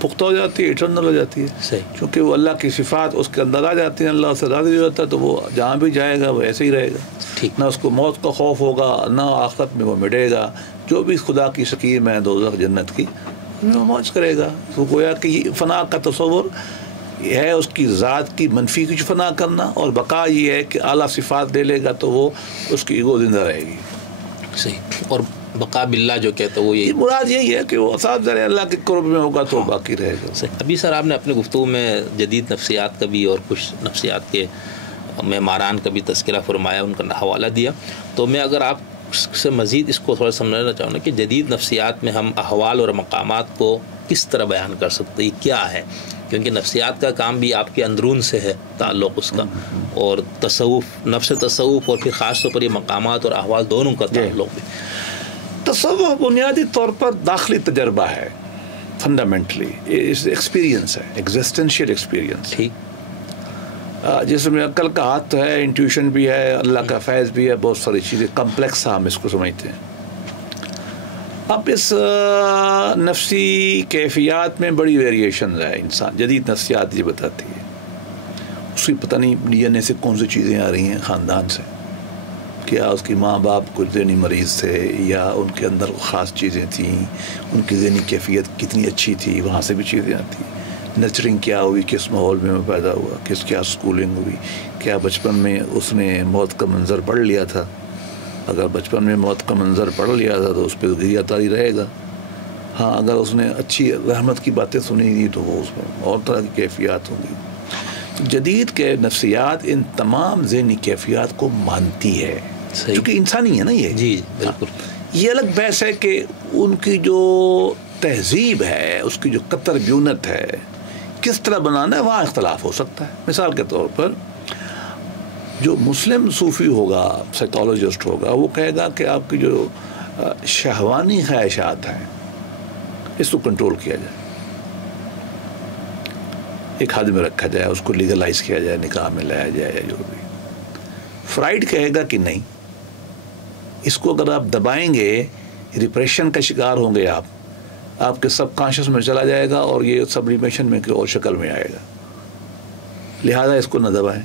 پختہ ہو جاتی ہے، انٹرنل ہو جاتی ہے. صحیح. کیونکہ وہ اللہ کی صفات اس کے اندر آ جاتی ہیں، اللہ سے راضی ہو جاتا ہے، تو وہ جہاں بھی جائے گا وہ ایسے ہی رہے گا. ٹھیک. نہ اس کو موت کا خوف ہوگا، نہ آخرت میں وہ مٹے گا. جو بھی خدا کی سکیم ہے دوزخ جنت کی، وہ موج کرے گا. تو گویا کہ یہ فنا کا تصور ہے اس کی ذات کی منفی کچھ فنا کرنا، اور بقا یہ ہے کہ اعلیٰ صفات لے لے گا تو وہ اس کی ایگو زندہ رہے گی. صحیح. اور بقا باللہ جو کہتے ہیں وہ یہی مراد یہی ہے کہ وہ صاحب ذرا اللہ کے قرب میں ہوگا تو باقی رہے گا. صحیح. ابھی سر آپ نے اپنے گفتگو میں جدید نفسیات کا بھی اور کچھ نفسیات کے معماران کا بھی تذکرہ فرمایا، ان کا حوالہ دیا. تو میں اگر آپ سے مزید اس کو تھوڑا سمجھنا چاہوں گا کہ جدید نفسیات میں ہم احوال اور مقامات کو کس طرح بیان کر سکتے ہیں، کیا ہے؟ کیونکہ نفسیات کا کام بھی آپ کے اندرون سے ہے تعلق اس کا، اور تصوف، نفس تصوف، اور پھر خاص طور پر یہ مقامات اور احوال دونوں کا تعلق بھی. تصوف بنیادی طور پر داخلی تجربہ ہے، فنڈامنٹلی ایکسپیرینس ہے، ایگزسٹینشیل ایکسپیرینس. ٹھیک. جس میں عقل کا ہاتھ تو ہے، انٹیوشن بھی ہے، اللہ کا فیض بھی ہے، بہت ساری چیزیں کمپلیکس ہم اس کو سمجھتے ہیں. اب اس نفسی کیفیات میں بڑی ویریشنز ہے. انسان جدید نفسیات یہ بتاتی ہے اس کی پتہ نہیں ڈی این اے سے کون سی چیزیں آ رہی ہیں، خاندان سے، کیا اس کی ماں باپ کوئی ذہنی مریض تھے، یا ان کے اندر خاص چیزیں تھیں، ان کی ذہنی کیفیت کتنی اچھی تھی، وہاں سے بھی چیزیں آتی ہیں. نرچرنگ کیا ہوئی، کس ماحول میں وہ پیدا ہوا، کیا سکولنگ ہوئی، کیا بچپن میں اس نے موت کا منظر پڑھ لیا تھا. اگر بچپن میں موت کا منظر پڑھ لیا تھا تو اس پہ گریہ طاری رہے گا. ہاں اگر اس نے اچھی رحمت کی باتیں سنی تھی تو وہ اس میں اور طرح کی کیفیات ہوں گی. جدید کے نفسیات ان تمام ذہنی کیفیات کو مانتی ہے، کیونکہ انسانی ہے نا یہ. جی بالکل. یہ الگ بحث ہے کہ ان کی جو تہذیب ہے، اس کی جو قطر بیونت ہے، کس طرح بنانا ہے، وہاں اختلاف ہو سکتا ہے. مثال کے طور پر جو مسلم صوفی ہوگا، سائیکالوجسٹ ہوگا، وہ کہے گا کہ آپ کی جو شہوانی خواہشات ہیں اس کو کنٹرول کیا جائے، ایک حد میں رکھا جائے، اس کو لیگلائز کیا جائے، نکاح میں لایا جائے یا جو بھی. فرائڈ کہے گا کہ نہیں، اس کو اگر آپ دبائیں گے ریپریشن کا شکار ہوں گے، آپ کے سب کانشیس میں چلا جائے گا اور یہ سبلیمیشن میں کہ اور شکل میں آئے گا، لہذا اس کو نہ دبائیں.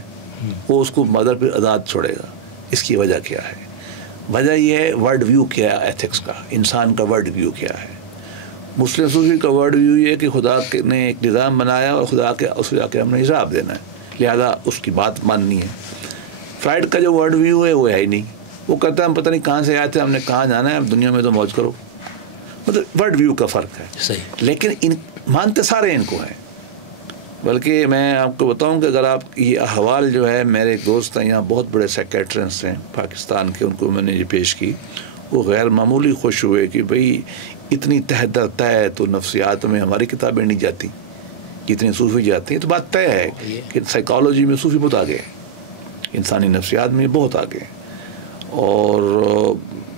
وہ اس کو مدر پہ آزاد چھوڑے گا. اس کی وجہ کیا ہے؟ وجہ یہ ہے ورڈ ویو کیا ہے ایتھکس کا، انسان کا ورڈ ویو کیا ہے. مسلم صوفی کا ورڈ ویو یہ ہے کہ خدا نے ایک نظام بنایا اور خدا کے اس جا کے ہم نے حساب دینا ہے، لہذا اس کی بات ماننی ہے. فرائڈ کا جو ورڈ ویو ہے وہ ہے ہی نہیں. وہ کہتا ہے ہم پتہ نہیں کہاں سے آئے تھے، ہم نے کہاں جانا ہے، دنیا میں تو موج کرو. مطلب ورڈ ویو کا فرق ہے. صحیح. لیکن مانتے سارے ان کو ہیں. بلکہ میں آپ کو بتاؤں کہ اگر آپ یہ احوال جو ہے، میرے ایک دوست ہیں یہاں بہت بڑے سیکیٹرسٹ ہیں پاکستان کے، ان کو میں نے یہ پیش کی، وہ غیر معمولی خوش ہوئے کہ بھئی اتنی تہ در طے تو نفسیات میں ہماری کتابیں نہیں جاتی جتنی صوفی جاتی ہیں. تو بات طے ہے کہ سائیکالوجی میں صوفی بہت آگے، انسانی نفسیات میں بہت آگے. اور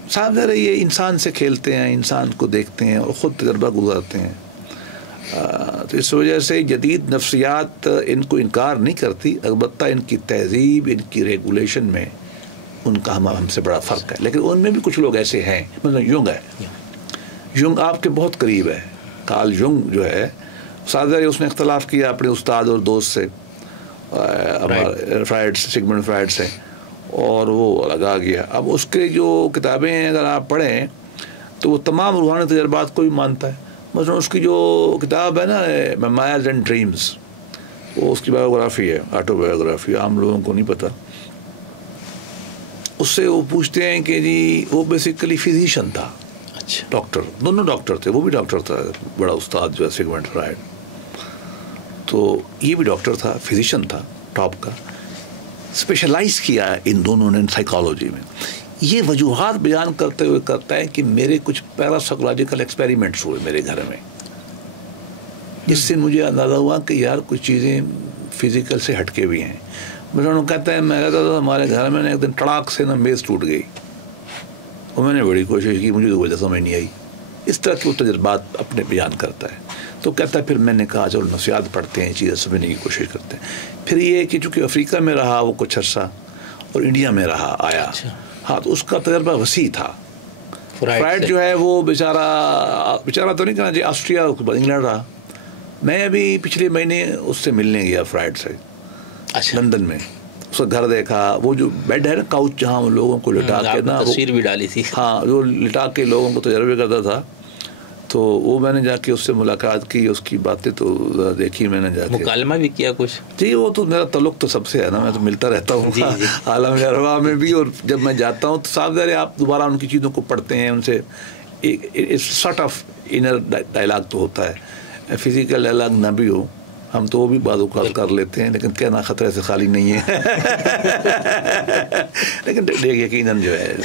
صاحب ذرا یہ انسان سے کھیلتے ہیں، انسان کو دیکھتے ہیں اور خود تجربہ گزارتے ہیں. تو اس وجہ سے جدید نفسیات ان کو انکار نہیں کرتی، البتہ ان کی تہذیب، ان کی ریگولیشن میں ان کا ہم سے بڑا فرق ہے. لیکن ان میں بھی کچھ لوگ ایسے ہیں، مثلا یونگ ہے. یونگ آپ کے بہت قریب ہے. کارل یونگ جو ہے، سادہ اس نے اختلاف کیا اپنے استاد اور دوست سے، فرائڈ، سگمنڈ فرائڈ سے، اور وہ لگا گیا. اب اس کے جو کتابیں ہیں اگر آپ پڑھیں تو وہ تمام روحانی تجربات کو بھی مانتا ہے. مثلا اس کی جو کتاب ہے نا میموائرز اینڈ ڈریمز، وہ اس کی بایوگرافی ہے، آٹو بایوگرافی، عام لوگوں کو نہیں پتہ. اس سے وہ پوچھتے ہیں کہ جی وہ بیسیکلی فزیشین تھا، ڈاکٹر، دونوں ڈاکٹر تھے. وہ بھی ڈاکٹر تھا، بڑا استاد جو ہے سگمنڈ فرائڈ، تو یہ بھی ڈاکٹر تھا، فزیشین تھا ٹاپ کا. اسپیشلائز کیا ہے ان دونوں نے سائیکالوجی میں. یہ وجوہات بیان کرتے ہوئے کرتا ہے کہ میرے کچھ پیراسائیکولوجیکل ایکسپیریمنٹس ہوئے میرے گھر میں، جس سے مجھے اندازہ ہوا کہ یار کچھ چیزیں فزیکل سے ہٹ کے بھی ہیں. مثلا انہوں کہتا ہے میں رہتا تھا ہمارے گھر میں ایک دن ٹڑاک سے نا میز ٹوٹ گئی، اور میں نے بڑی کوشش کی، مجھے تو وجہ سمجھ نہیں آئی. اس طرح کے وہ تجربات اپنے بیان کرتا ہے. تو کہتا ہے پھر میں نے کہا چلو نفسیات پڑھتے ہیں, چیزیں سمجھنے کی کوشش کرتے ہیں. پھر یہ کہ چونکہ افریقہ میں رہا وہ کچھ عرصہ اور انڈیا میں رہا آیا, ہاں تو اس کا تجربہ وسیع تھا. فرائڈ جو ہے وہ بیچارہ تو نہیں کہنا چاہیے, آسٹریا انگلینڈ رہا. میں ابھی پچھلے مہینے اس سے ملنے گیا فرائڈ سے لندن میں. اس کا گھر دیکھا, وہ جو بیڈ ہے نا کاؤچ جہاں لوگوں کو لٹا کے نا تصویر بھی ڈالی تھی, ہاں جو لٹا کے لوگوں کو تجربے کرتا تھا, تو وہ میں نے جا کے اس سے ملاقات کی, اس کی باتیں تو دیکھی میں نے جا کے. مکالمہ بھی کیا کچھ؟ جی وہ تو میرا تعلق تو سب سے ہے نا, میں تو ملتا رہتا ہوں عالم ارواح میں بھی, اور جب میں جاتا ہوں تو صاف ظاہر ہے آپ دوبارہ ان کی چیزوں کو پڑھتے ہیں, ان سے ایک سارٹ آف انر ڈائلاگ تو ہوتا ہے, فزیکل ڈائلاگ نہ بھی ہو, ہم تو وہ بھی بعض اوقات کر لیتے ہیں, لیکن کہنا خطرے سے خالی نہیں ہے. لیکن یقیناً جو ہے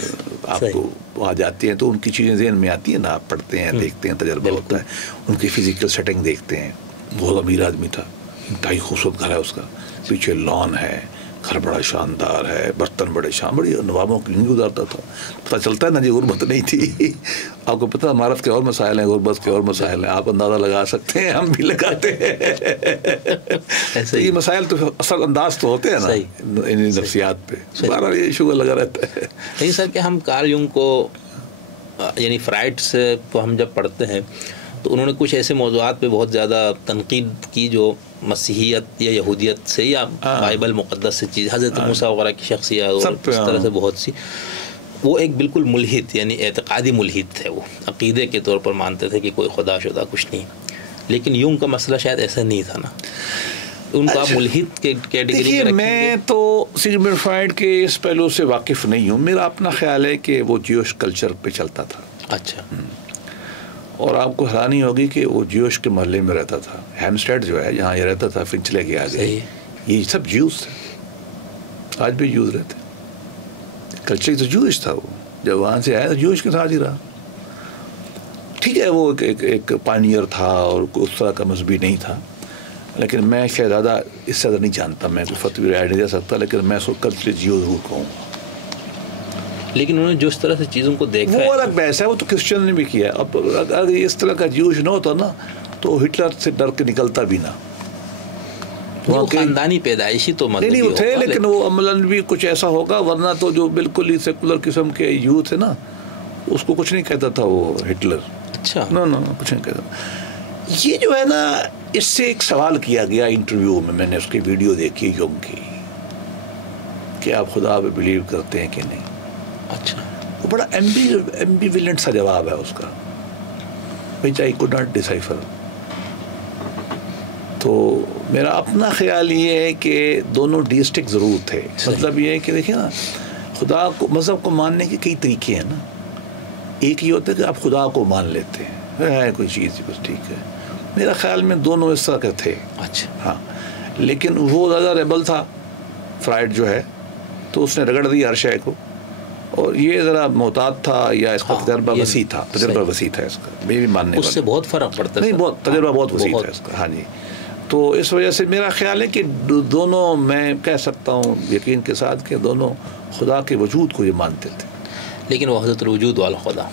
آپ کو وہاں جاتے ہیں تو ان کی چیزیں ذہن میں آتی ہیں نا, آپ پڑھتے ہیں, دیکھتے ہیں, تجربہ ہوتا ہے, ان کی فزیکل سیٹنگ دیکھتے ہیں. بہت امیر آدمی تھا, انتہائی خوبصورت گھر ہے اس کا, پیچھے لان ہے, گھر بڑا شاندار ہے, برتن بڑے بڑی نوابوں کی زندگی گزارتا تھا. پتہ چلتا ہے نا جی غربت نہیں تھی. آپ کو پتہ عمارت کے اور مسائل ہیں, غربت کے اور مسائل ہیں, آپ اندازہ لگا سکتے ہیں, ہم بھی لگاتے ہیں. یہ مسائل تو اثر انداز تو ہوتے ہیں نا ان نفسیات پہ, بارہ یہ شغل لگا رہتا ہے. نہیں سر کہ ہم کارل یونگ کو یعنی فرائڈ سے کو ہم جب پڑھتے ہیں تو انہوں نے کچھ ایسے موضوعات پہ بہت زیادہ تنقید کی جو مسیحیت یا یہودیت سے یا بائبل مقدس سے چیز, حضرت موسیٰ وغیرہ کی شخصیت اور اس طرح سے بہت سی. وہ ایک بالکل ملحد یعنی اعتقادی ملحد تھے, وہ عقیدے کے طور پر مانتے تھے کہ کوئی خدا شدہ کچھ نہیں. لیکن یونگ کا مسئلہ شاید ایسا نہیں تھا نا, ان کو آپ ملحد کے کیٹیگری میں. میں تو سیگمنڈ فرائڈ کے اس پہلو سے واقف نہیں ہوں. میرا اپنا خیال ہے کہ وہ جیوش کلچر پہ چلتا تھا. اچھا. اور آپ کو حیرانی ہوگی کہ وہ جیوش کے محلے میں رہتا تھا. ہیمسٹیڈ جو ہے جہاں یہ رہتا تھا فنچلے کے آگے, یہ سب جیوز تھے, آج بھی جیوز رہتے. کلچر تو جوش تھا, وہ جب وہاں سے آیا تو جوش کے ساتھ ہی رہا. ٹھیک ہے وہ ایک پائنیئر تھا اور اس طرح کا مذہبی نہیں تھا, لیکن میں شاید زیادہ اس سے زیادہ نہیں جانتا, میں کوئی فتوی رائے نہیں دے سکتا, لیکن میں اس کو کلچر جیو ضرور کہوں. لیکن انہوں نے جو اس طرح سے چیزوں کو دیکھا وہ الگ بحث ہے, وہ تو کرسچن نے بھی کیا. اب اگر اس طرح کا جیوش نہ ہوتا نا تو ہٹلر سے ڈر کے نکلتا بھی نہ. وہ خاندانی پیدائشی تو نہیں وہ تھے, لیکن وہ عملاً بھی کچھ ایسا ہوگا, ورنہ تو جو بالکل ہی سیکولر قسم کے یوتھ ہے نا اس کو کچھ نہیں کہتا تھا وہ ہٹلر. اچھا. نہ کچھ نہیں کہتا. یہ جو ہے نا, اس سے ایک سوال کیا گیا انٹرویو میں نے اس کی ویڈیو دیکھی یونگ کی, کہ آپ خدا پہ بلیو کرتے ہیں کہ نہیں. اچھا. وہ بڑا ایمبیویلنٹ سا جواب ہے اس کا, which I could not decipher. تو میرا اپنا خیال یہ ہے کہ دونوں ڈیسٹک ضرور تھے. مطلب یہ ہے کہ دیکھیں نا, خدا کو مذہب کو ماننے کے کئی طریقے ہیں نا. ایک یہ ہوتا ہے کہ آپ خدا کو مان لیتے ہیں, کوئی چیز بس ٹھیک ہے. میرا خیال میں دونوں اس طرح کے تھے. اچھا. ہاں, لیکن وہ زیادہ ریبل تھا فرائڈ جو ہے, تو اس نے رگڑ دی ہر شے کو, اور یہ ذرا محتاط تھا, یا اس کا تجربہ وسیع تھا. تجربہ وسیع تھا اس کا, میں بھی ماننے اس سے بہت فرق پڑتا ہے. نہیں بہت تجربہ بہت وسیع تھا اس کا. ہاں جی. تو اس وجہ سے میرا خیال ہے کہ دونوں, میں کہہ سکتا ہوں یقین کے ساتھ کہ دونوں خدا کے وجود کو یہ مانتے تھے. لیکن وہ حضرت الوجود والا خدا,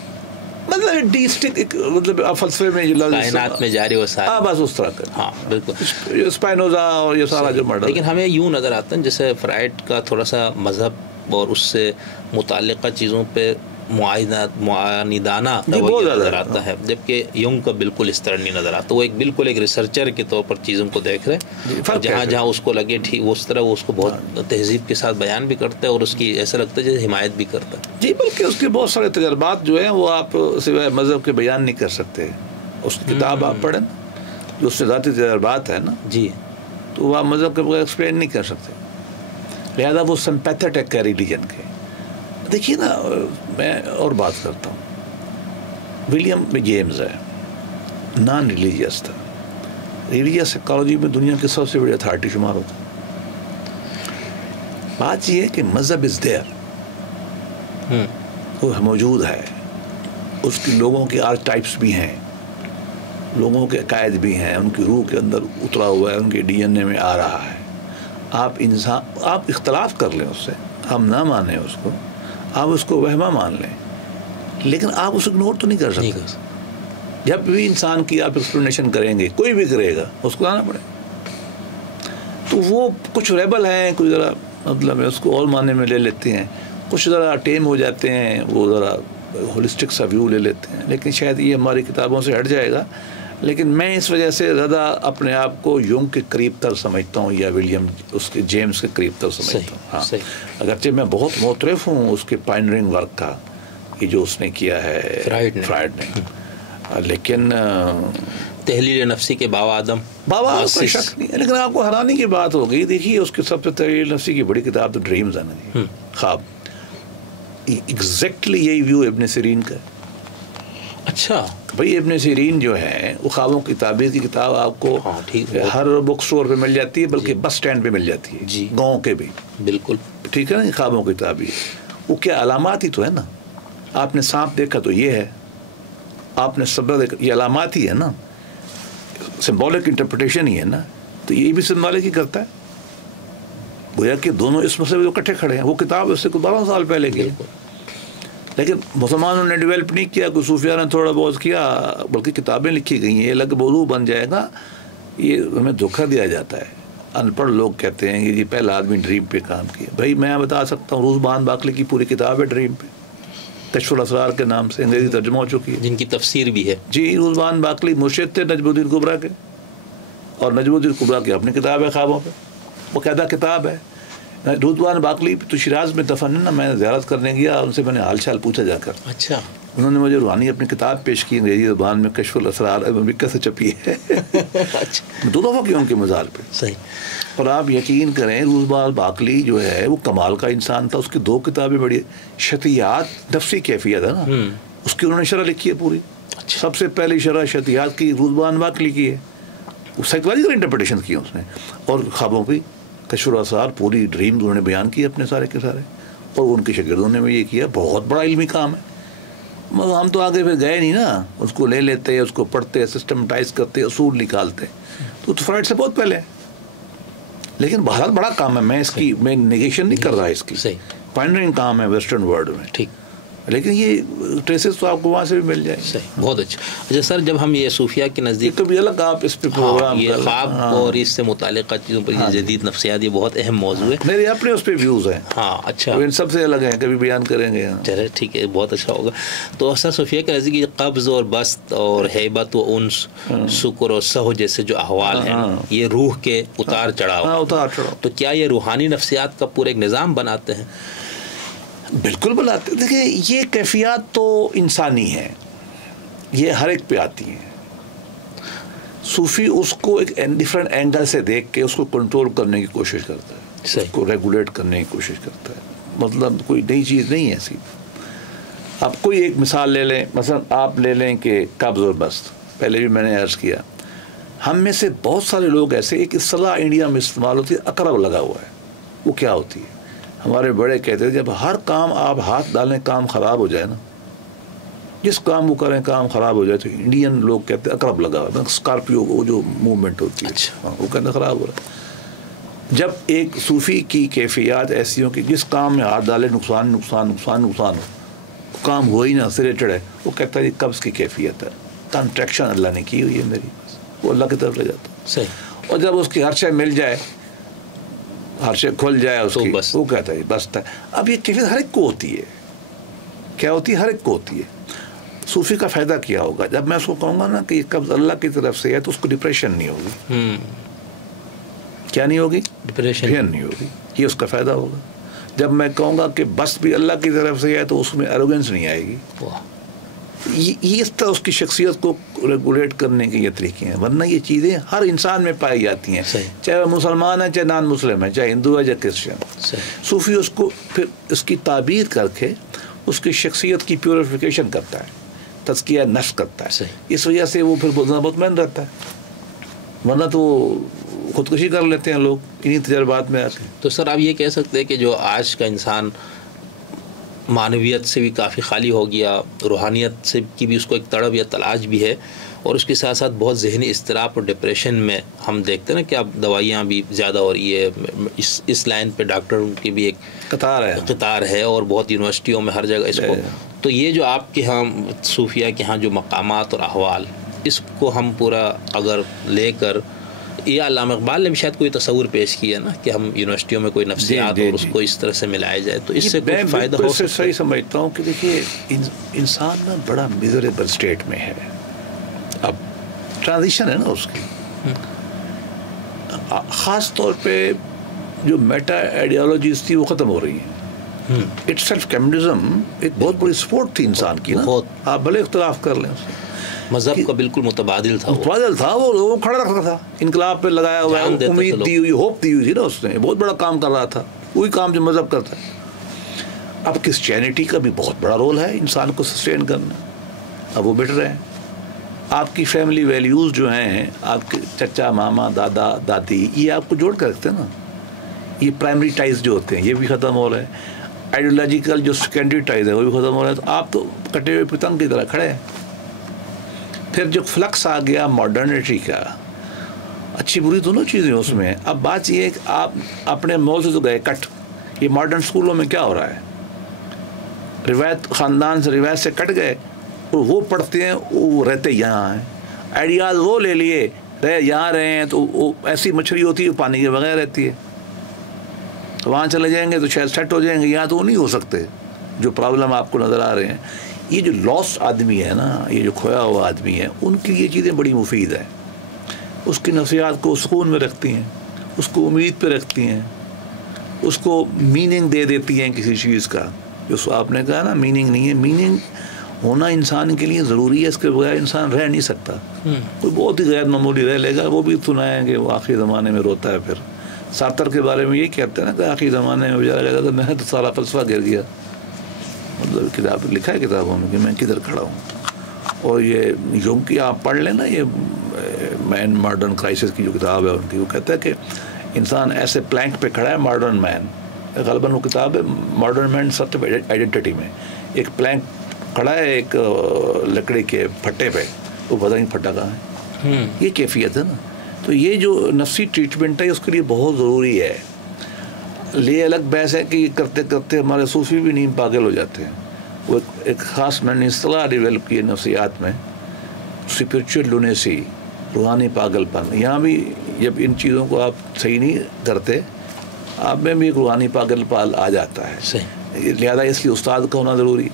مطلب ڈیسٹک, مطلب فلسفے میں کائنات میں جاری وسائل, ہاں بس اس طرح کا. ہاں بالکل. اسپائنوزا اور یہ سارا جو ماڈل. لیکن ہمیں یوں نظر آتا ہے جیسے فرائڈ کا تھوڑا سا مذہب اور اس سے متعلقہ چیزوں پہ معاندانہ رویہ نظر آتا ہے, جبکہ یونگ کا بالکل اس طرح نہیں نظر آتا. وہ بالکل ایک ریسرچر کے طور پر چیزوں کو دیکھ رہے, جہاں اس کو لگے ٹھیک اس طرح وہ اس کو بہت تہذیب کے ساتھ بیان بھی کرتا ہے, اور اس کی ایسا لگتا ہے جیسے حمایت بھی کرتا ہے. جی, بلکہ اس کے بہت سارے تجربات جو ہیں وہ آپ سوائے مذہب کے بیان نہیں کر سکتے. اس کی کتاب آپ پڑھیں جو اس سے ذاتی تجربات ہیں نا, جی, تو وہ آپ مذہب کے بغیر ایکسپلین نہیں کر سکتے. لہذا وہ سمپیتھیٹک ہے ریلیجن کے. دیکھیے نا, میں اور بات کرتا ہوں, ولیم جیمز ہے, نان ریلیجیس تھا. ریلیجیس سائیکالوجی میں دنیا کی سب سے بڑی اتھارٹی شمار ہوتا. بات یہ ہے کہ مذہب از دیئر, وہ موجود ہے, اس کی لوگوں کے آرچ ٹائپس بھی ہیں, لوگوں کے عقائد بھی ہیں, ان کی روح کے اندر اترا ہوا ہے, ان کے ڈی این اے میں آ رہا ہے. آپ اختلاف کر لیں اس سے, ہم نہ مانیں اس کو, آپ اس کو وہمہ مان لیں, لیکن آپ اسے اگنور تو نہیں کر سکتے. جب بھی انسان کی آپ ایکسپلینیشن کریں گے، کوئی بھی کرے گا، اس کو آنا پڑے. تو وہ کچھ ریبل ہیں، کچھ ذرا مطلب اس کو اور معنی میں لے لیتے ہیں، کچھ ذرا ٹیم ہو جاتے ہیں، وہ ذرا ہولسٹک سا ویو لے لیتے ہیں. لیکن شاید یہ ہماری کتابوں سے ہٹ جائے گا. لیکن میں اس وجہ سے زیادہ اپنے آپ کو یونگ کے قریب تر سمجھتا ہوں، یا ولیم اس کے جیمس کے قریب تر سمجھتا ہوں. ہاں، اگرچہ میں بہت معترف ہوں اس کے پائنرنگ ورک کا، یہ جو اس نے کیا ہے فرائڈ نے، لیکن تحلیل نفسی کے بابا کوئی شک نہیں ہے. لیکن آپ کو حیرانی کی بات ہوگی، دیکھیے اس کی سب سے تحلیل نفسی کی بڑی کتاب تو ڈریمز ہے نا، خواب. ایگزیکٹلی یہی ویو ابن سیرین کا ہے. اچھا بھائی ابن سیرین جو ہے وہ خوابوں کی تعبیر کی کتاب آپ کو ہر بک سٹور پہ مل جاتی ہے، بلکہ بس اسٹینڈ پہ مل جاتی ہے، گاؤں کے بھی. بالکل ٹھیک ہے نا. خوابوں کی تعبیر وہ کیا علامات ہی تو ہے نا. آپ نے سانپ دیکھا تو یہ ہے، آپ نے صبر دیکھا، یہ علامات ہی ہے نا، سمبولک انٹرپریٹیشن ہی ہے نا. تو یہ بھی سمبولک ہی کرتا ہے. گویا کہ دونوں اس مسئلے میں اکٹھے کھڑے ہیں. وہ کتاب اس سے 12 سال پہلے کی، لیکن مسلمانوں نے ڈیولپ نہیں کیا، کوئی صوفیہ نے تھوڑا بہت کیا، بلکہ کتابیں لکھی گئی ہیں. یہ الگ موضوع بن جائے گا. یہ ہمیں دھوکہ دیا جاتا ہے. ان پڑھ لوگ کہتے ہیں کہ یہ پہلا آدمی ڈریم پہ کام کیا. بھائی میں بتا سکتا ہوں، روزبان باقلی کی پوری کتاب ہے ڈریم پہ، کشف الاسرار کے نام سے، انگریزی ترجمہ ہو چکی ہے، جن کی تفسیر بھی ہے. جی، روزبان باقلی مرشد تھے نجم الدین کبریٰ کے، اور نجم الدین کبریٰ کی اپنی کتاب ہے خوابوں پہ، باقاعدہ کتاب ہے. روزبان باقلی تو شیراز میں دفن ہے نا. میں زیارت کرنے گیا، ان سے میں نے حال چال پوچھا جا کر. اچھا. انہوں نے مجھے روحانی اپنی کتاب پیش کی انگریزی زبان میں، کشف الاسرار، امریکہ سے چھپی ہے. اچھا. 2 دفعہ کی ان کے مزار پہ. صحیح. اور آپ یقین کریں، روزبان باقلی جو ہے وہ کمال کا انسان تھا. اس کی 2 کتابیں بڑی، شتیات نفسی کیفیت ہے نا، اس کی انہوں نے شرح لکھی ہے پوری. سب سے پہلی شرح شتیات کی روزبان باقلی کی ہے. وہ سائیکولوجیکل انٹرپریٹیشن کی اس نے. اور خوابوں کی کشف الاسرار پوری ڈریم انہوں نے بیان کی اپنے سارے کے سارے. اور ان کے شاگردوں نے بھی یہ کیا. بہت بڑا علمی کام ہے. مگر ہم تو آگے پھر گئے نہیں نا. اس کو لے لیتے، اس کو پڑھتے، سسٹمٹائز کرتے، اصول نکالتے. تو فرائڈ سے بہت پہلے. لیکن بہرحال بڑا کام ہے. میں نیگیشن نہیں کر رہا اس کی. پائنرنگ کام ہے ویسٹرن ورلڈ میں. ٹھیک. لیکن یہ ٹریسز تو آپ کو وہاں سے بھی مل جائیں. صحیح. بہت اچھا. اچھا سر، جب ہم یہ صوفیہ کے نزدیک کبھی الگ آپ اس پہ پروگرام یہ خواب اور اس سے متعلقہ چیزوں پر یہ جدید نفسیات، یہ بہت اہم موضوع ہے. میرے اپنے اس پہ ویوز ہیں. ہاں. اچھا. ان سب سے الگ ہیں، کبھی بیان کریں گے. چلے ٹھیک ہے، بہت اچھا ہوگا. تو سر، صوفیہ کے نزدیک قبض اور بست اور ہیبت و انس، شکر اور سہو جیسے جو احوال ہیں، یہ روح کے اتار چڑھاؤ. تو کیا یہ روحانی نفسیات کا پورا ایک نظام بناتے ہیں؟ بالکل بناتے. دیکھیں، یہ کیفیات تو انسانی ہیں، یہ ہر ایک پہ آتی ہیں. صوفی اس کو ایک ڈفرینٹ اینگل سے دیکھ کے اس کو کنٹرول کرنے کی کوشش کرتا ہے، اس کو ریگولیٹ کرنے کی کوشش کرتا ہے. مطلب کوئی نئی چیز نہیں ہے ایسی. آپ کوئی ایک مثال لے لیں، مثلا آپ لے لیں کہ قبض اور بست. پہلے بھی میں نے عرض کیا، ہم میں سے بہت سارے لوگ ایسے، ایک اصطلاح انڈیا میں استعمال ہوتی ہے، اقرب لگا ہوا ہے. وہ کیا ہوتی ہے؟ ہمارے بڑے کہتے ہیں جب ہر کام آپ ہاتھ ڈالیں کام خراب ہو جائے نا، جس کام کو کریں کام خراب ہو جائے، تو انڈین لوگ کہتے ہیں اقرب لگا ہوا ہے. اسکارپیو وہ جو موومنٹ ہوتی ہے، وہ کہتے ہیں خراب ہو رہا ہے. جب ایک صوفی کی کیفیات ایسی ہوں کہ جس کام میں ہاتھ ڈالے نقصان نقصان نقصان نقصان ہو، کام ہو ہی نہ، سریٹڈ ہے، وہ کہتا ہے یہ قبض کی کیفیت ہے، کنٹریکشن اللہ نے کی ہوئی ہے میری، وہ اللہ کی طرف لے جاتا ہے. صحیح. اور جب اس کی ہر شے مل جائے، ہر شے کھل جائے اس کی، وہ کہتا ہے بس ہے. اب یہ کیفیت ہر ایک کو ہوتی ہے. کیا ہوتی ہے؟ ہر ایک کو ہوتی ہے. صوفی کا فائدہ کیا ہوگا؟ جب میں اس کو کہوں گا نا کہ یہ قبض اللہ کی طرف سے ہے، تو اس کو ڈپریشن نہیں ہوگی. کیا نہیں ہوگی؟ ڈپریشن نہیں ہوگی. یہ اس کا فائدہ ہوگا. جب میں کہوں گا کہ بس بھی اللہ کی طرف سے ہے، تو اس میں ایروگنس نہیں آئے گی. یہ اس طرح اس کی شخصیت کو ریگولیٹ کرنے کے یہ طریقے ہیں. ورنہ یہ چیزیں ہر انسان میں پائی جاتی ہیں، چاہے وہ مسلمان ہے، چاہے نان مسلم ہے، چاہے ہندو ہے، چاہے کرسچن. صوفی اس کو پھر اس کی تعبیر کر کے اس کی شخصیت کی پیوریفیکیشن کرتا ہے، تزکیہ نفس کرتا ہے. اس وجہ سے وہ پھر بہت مطمئن رہتا ہے. ورنہ تو خودکشی کر لیتے ہیں لوگ انہیں تجربات میں آتے ہیں. تو سر آپ یہ کہہ سکتے ہیں کہ جو آج کا انسان معنویت سے بھی کافی خالی ہو گیا، روحانیت سے کی بھی اس کو ایک تڑپ یا تلاش بھی ہے، اور اس کے ساتھ ساتھ بہت ذہنی اضطراب اور ڈپریشن میں ہم دیکھتے ہیں نا کہ اب دوائیاں بھی زیادہ ہو رہی ہے. اس لائن پہ ڈاکٹروں کی بھی ایک قطار ہے، اور بہت یونیورسٹیوں میں ہر جگہ اس کو تو یہ جو آپ کے ہاں صوفیہ کے ہاں جو مقامات اور احوال، اس کو ہم پورا اگر لے کر، یہ علامہ اقبال نے بھی شاید کوئی تصور پیش کیا نا کہ ہم یونیورسٹیوں میں کوئی نفسیات اور اس کو اس طرح سے ملایا جائے، تو اس سے کوئی فائدہ ہو سکتا ہے؟ صحیح سمجھتا ہوں کہ دیکھیے انسان نا بڑا میزریبل اسٹیٹ میں ہے، اب ٹرانزیشن ہے نا اس کی، خاص طور پہ جو میٹا آئیڈیالوجیز تھی وہ ختم ہو رہی ہیں. اٹ سیلف کمیونزم ایک بہت بڑی سپورٹ تھی انسان کی نا، آپ بھلے اختلاف کر لیں، مذہب کا بالکل متبادل تھا، وہ کھڑا رکھتا تھا، انقلاب پہ لگایا ہوا ہے، امید دی ہوئی، ہوپ دی ہوئی تھی نا، اس نے بہت بڑا کام کر رہا تھا، وہی کام جو مذہب کرتا ہے. اب کرسچینٹی کا بھی بہت بڑا رول ہے انسان کو سسٹین کرنا، اب وہ مٹ رہے ہیں. آپ کی فیملی ویلیوز جو ہیں، آپ کے چچا ماما دادا دادی، یہ آپ کو جوڑ کر رکھتے ہیں نا، یہ پرائمری ٹائز جو ہوتے ہیں یہ بھی ختم ہو رہے ہیں، آئیڈیولوجیکل جو سیکنڈری ٹائز ہے وہ بھی ختم ہو رہے ہیں. تو آپ تو کٹے ہوئے پتنگ کی طرح کھڑے ہیں. پھر جو فلکس آ گیا ماڈرنٹی کا، اچھی بری دونوں چیزیں اس میں. اب بات یہ ہے کہ آپ اپنے مول سے تو گئے کٹ، یہ ماڈرن اسکولوں میں کیا ہو رہا ہے، روایت خاندان سے روایت سے کٹ گئے، اور وہ پڑھتے ہیں وہ رہتے یہاں ہیں، آئیڈیاز وہ لے لیے رہے یہاں رہے ہیں، تو وہ ایسی مچھلی ہوتی ہے پانی کے بغیر رہتی ہے. وہاں چلے جائیں گے تو شاید سیٹ ہو جائیں گے، یہاں تو وہ نہیں ہو سکتے. جو پرابلم آپ کو نظر آ رہے ہیں، یہ جو لاسٹ آدمی ہے نا، یہ جو کھویا ہوا آدمی ہے، ان کی یہ چیزیں بڑی مفید ہیں. اس کی نفسیات کو سکون میں رکھتی ہیں، اس کو امید پہ رکھتی ہیں، اس کو میننگ دے دیتی ہیں کسی چیز کا. جو آپ نے کہا نا میننگ نہیں ہے، میننگ ہونا انسان کے لیے ضروری ہے، اس کے بغیر انسان رہ نہیں سکتا. کوئی بہت ہی غیر معمولی رہ لے گا، وہ بھی سنائیں گے وہ آخری زمانے میں روتا ہے. پھر سارتر کے بارے میں یہی کہتے ہیں نا کہ آخری زمانے میں بیچارہ کہتا تھا میں تو سارا فلسفہ گر گیا. مطلب کتاب لکھا ہے کتابوں میں کہ میں کدھر کھڑا ہوں. اور یہ یونگ کی آپ پڑھ لیں نا، یہ مین ماڈرن کرائسس کی جو کتاب ہے ان کی، وہ کہتا ہے کہ انسان ایسے پلینک پہ کھڑا ہے ماڈرن مین، غالباً وہ کتاب ہے modern man search of identity میں، ایک پلینک کھڑا ہے ایک لکڑی کے پھٹے پہ، وہ پتہ نہیں پھٹا کہاں ہے. یہ کیفیت ہے نا. تو یہ جو نفسی ٹریٹمنٹ ہے اس کے لیے بہت ضروری ہے. یہ الگ بحث ہے کہ کرتے کرتے ہمارے صوفی بھی نیم پاگل ہو جاتے ہیں. وہ ایک خاص میں نے اصطلاح ڈیولپ کی ہے نفسیات میں، اسپرچل لونیسی، روحانی پاگل پن. یہاں بھی جب ان چیزوں کو آپ صحیح نہیں کرتے، آپ میں بھی ایک روحانی پاگل پال آ جاتا ہے. لہٰذا اس لیے استاد کا ہونا ضروری.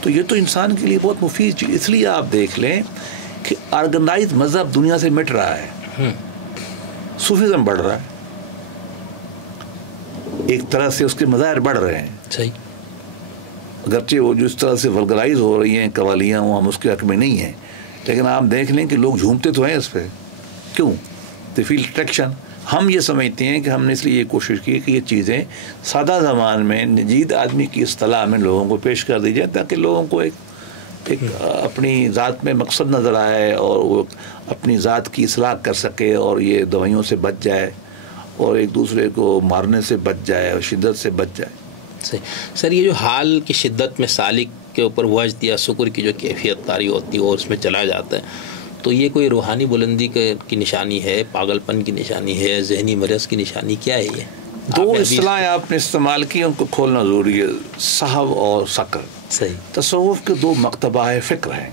تو یہ تو انسان کے لیے بہت مفید چیز. اس لیے آپ دیکھ لیں کہ آرگنائز مذہب دنیا سے مٹ رہا ہے، صوفیزم بڑھ رہا ہے، ایک طرح سے اس کے مظاہر بڑھ رہے ہیں. صحیح. اگرچہ وہ جو اس طرح سے ولگرائز ہو رہی ہیں قوالیاں، وہ ہم اس کے حق میں نہیں ہیں، لیکن آپ دیکھ لیں کہ لوگ جھومتے تو ہیں اس پہ. کیوں؟ دے فیل اٹریکشن. ہم یہ سمجھتے ہیں کہ ہم نے اس لیے یہ کوشش کی کہ یہ چیزیں سادہ زبان میں نجید آدمی کی اصطلاح میں لوگوں کو پیش کر دی جائے، تاکہ لوگوں کو ایک اپنی ذات میں مقصد نظر آئے اور وہ اپنی ذات کی اصلاح کر سکے، اور یہ دوائیوں سے بچ جائے اور ایک دوسرے کو مارنے سے بچ جائے اور شدت سے بچ جائے. صحیح. سر، یہ جو حال کی شدت میں سالک کے اوپر وجد یا شکر کی جو کیفیت طاری ہوتی ہے اور اس میں چلا جاتا ہے، تو یہ کوئی روحانی بلندی کی نشانی ہے، پاگل پن کی نشانی ہے، ذہنی مرض کی نشانی، کیا ہے یہ؟ دو اصطلاحیں آپ نے استعمال کی، ان کو کھولنا ضروری ہے، صحو اور سکر. صحیح. تصوف کے دو مکتبہ فکر ہیں.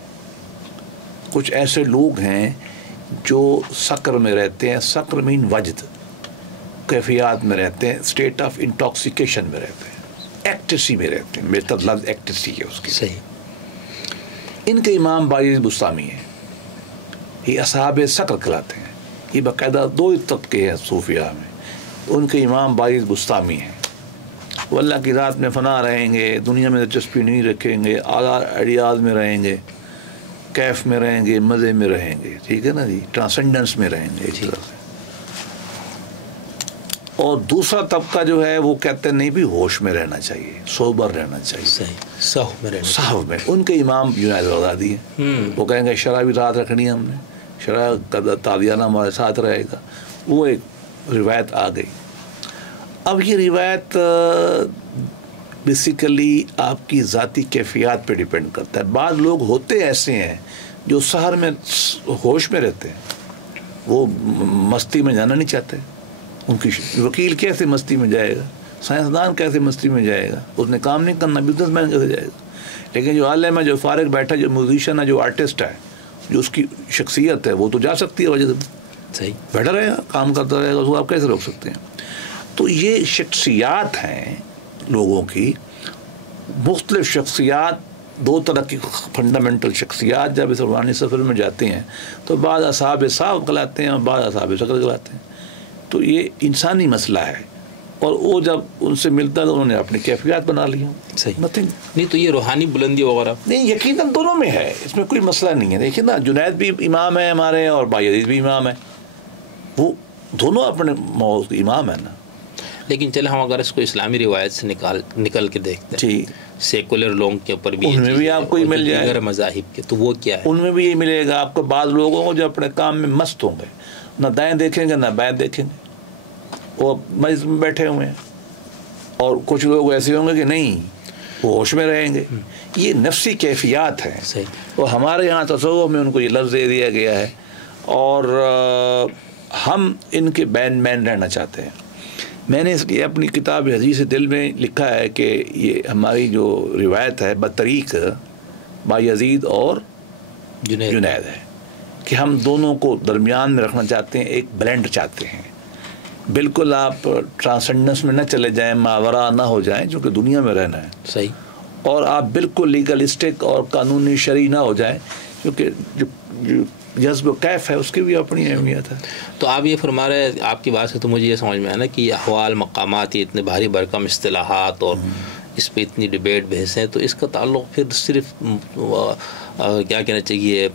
کچھ ایسے لوگ ہیں جو سکر میں رہتے ہیں، سکر مین وجد، کیفیات میں رہتے ہیں، اسٹیٹ آف انٹاکسیکیشن میں رہتے ہیں، ایکٹسی میں رہتے ہیں. میرے طرف لفظ ایکٹسی ہے اس کی. صحیح. ان کے امام باعث بستامی ہیں، یہ اصحاب سکر کہلاتے ہیں. یہ باقاعدہ دو طبقے ہیں صوفیہ میں. ان کے امام باعث بستامی ہیں. وہ اللہ کی ذات میں فنا رہیں گے، دنیا میں دلچسپی نہیں رکھیں گے، اعلیٰ آئیڈیاز میں رہیں گے، کیف میں رہیں گے، مزے میں رہیں گے. ٹھیک ہے نا جی، ٹرانسینڈنس میں رہیں گے ایک طرح سے. اور دوسرا طبقہ جو ہے وہ کہتے ہیں نہیں بھی ہوش میں رہنا چاہیے، سوبر رہنا چاہیے. صحیح. صحو میں رہنا. صحو میں. ان کے امام جنید بغدادی ہیں. وہ کہیں گے شرح بھی رات رکھنی ہے ہم نے، شرح کا تابعانہ ہمارے ساتھ رہے گا. وہ ایک روایت آ گئی. اب یہ روایت بیسیکلی آپ کی ذاتی کیفیات پہ ڈیپینڈ کرتا ہے. بعض لوگ ہوتے ایسے ہیں جو سحر میں ہوش میں رہتے ہیں، وہ مستی میں جانا نہیں چاہتے. ان کی وکیل کیسے مستی میں جائے گا؟ سائنسدان کیسے مستی میں جائے گا؟ اس نے کام نہیں کرنا، بزنس مین کیسے جائے گا؟ لیکن جو عالم ہے، جو فارغ بیٹھا، جو میوزیشین ہے، جو آرٹسٹ ہے، جو اس کی شخصیت ہے، وہ تو جا سکتی ہے وجہ سے، صحیح بیٹھا رہے گا، کام کرتا رہے گا، اس کو آپ کیسے روک سکتے ہیں؟ تو یہ شخصیات ہیں لوگوں کی، مختلف شخصیات، دو طرح کی فنڈامنٹل شخصیات جب اس روحانی سفر میں جاتے ہیں تو بعض اصحاب صاف کہلاتے ہیں اور بعض اصحاب شکل کہلاتے ہیں. تو یہ انسانی مسئلہ ہے، اور وہ جب ان سے ملتا ہے تو انہوں نے اپنی کیفیات بنا لی. صحیح نتھنگ نہیں. تو یہ روحانی بلندی وغیرہ نہیں، یقیناً دونوں میں ہے، اس میں کوئی مسئلہ نہیں ہے. دیکھیے نا، جنید بھی امام ہے ہمارے اور بایزید بھی امام ہے، وہ دونوں اپنے موضوع کے امام ہیں نا. لیکن چلے ہم اگر اس کو اسلامی روایت سے نکل کے دیکھتے ہیں، جی، سیکولر لوگوں کے اوپر بھی ان میں بھی آپ کو یہ مل جائے دیگر مذاہب کے، تو وہ کیا ہے؟ ان میں بھی یہ ملے گا آپ کو. بعض لوگوں کو جو اپنے کام میں مست ہوں گے، نہ دائیں دیکھیں گے نہ بائیں دیکھیں گے، وہ مجلس میں بیٹھے ہوئے ہیں. اور کچھ لوگ ایسے ہوں گے کہ نہیں، وہ ہوش میں رہیں گے. یہ نفسی کیفیات ہیں. صحیح. اور ہمارے یہاں تصوف میں ان کو یہ لفظ دے دیا گیا ہے، اور ہم ان کے بین مین رہنا چاہتے ہیں. میں نے اس لیے اپنی کتاب حدیث دل میں لکھا ہے کہ یہ ہماری جو روایت ہے بطریق بایزید اور جنید ہے، کہ ہم دونوں کو درمیان میں رکھنا چاہتے ہیں، ایک بلینڈ چاہتے ہیں. بالکل آپ ٹرانسینڈنس میں نہ چلے جائیں، ماورا نہ ہو جائیں، چونکہ دنیا میں رہنا ہے. صحیح. اور آپ بالکل لیگلسٹک اور قانونی شرعی نہ ہو جائیں، کیونکہ جو جذب و کیف ہے اس کی بھی اپنی اہمیت ہے. تو آپ یہ فرما رہے ہیں، آپ کی بات سے تو مجھے یہ سمجھ میں آیا نا کہ یہ احوال، مقامات، یہ اتنے بھاری بھرکم اصطلاحات اور اس پہ اتنی ڈبیٹ بحث ہیں، تو اس کا تعلق پھر صرف کیا کہنا چاہیے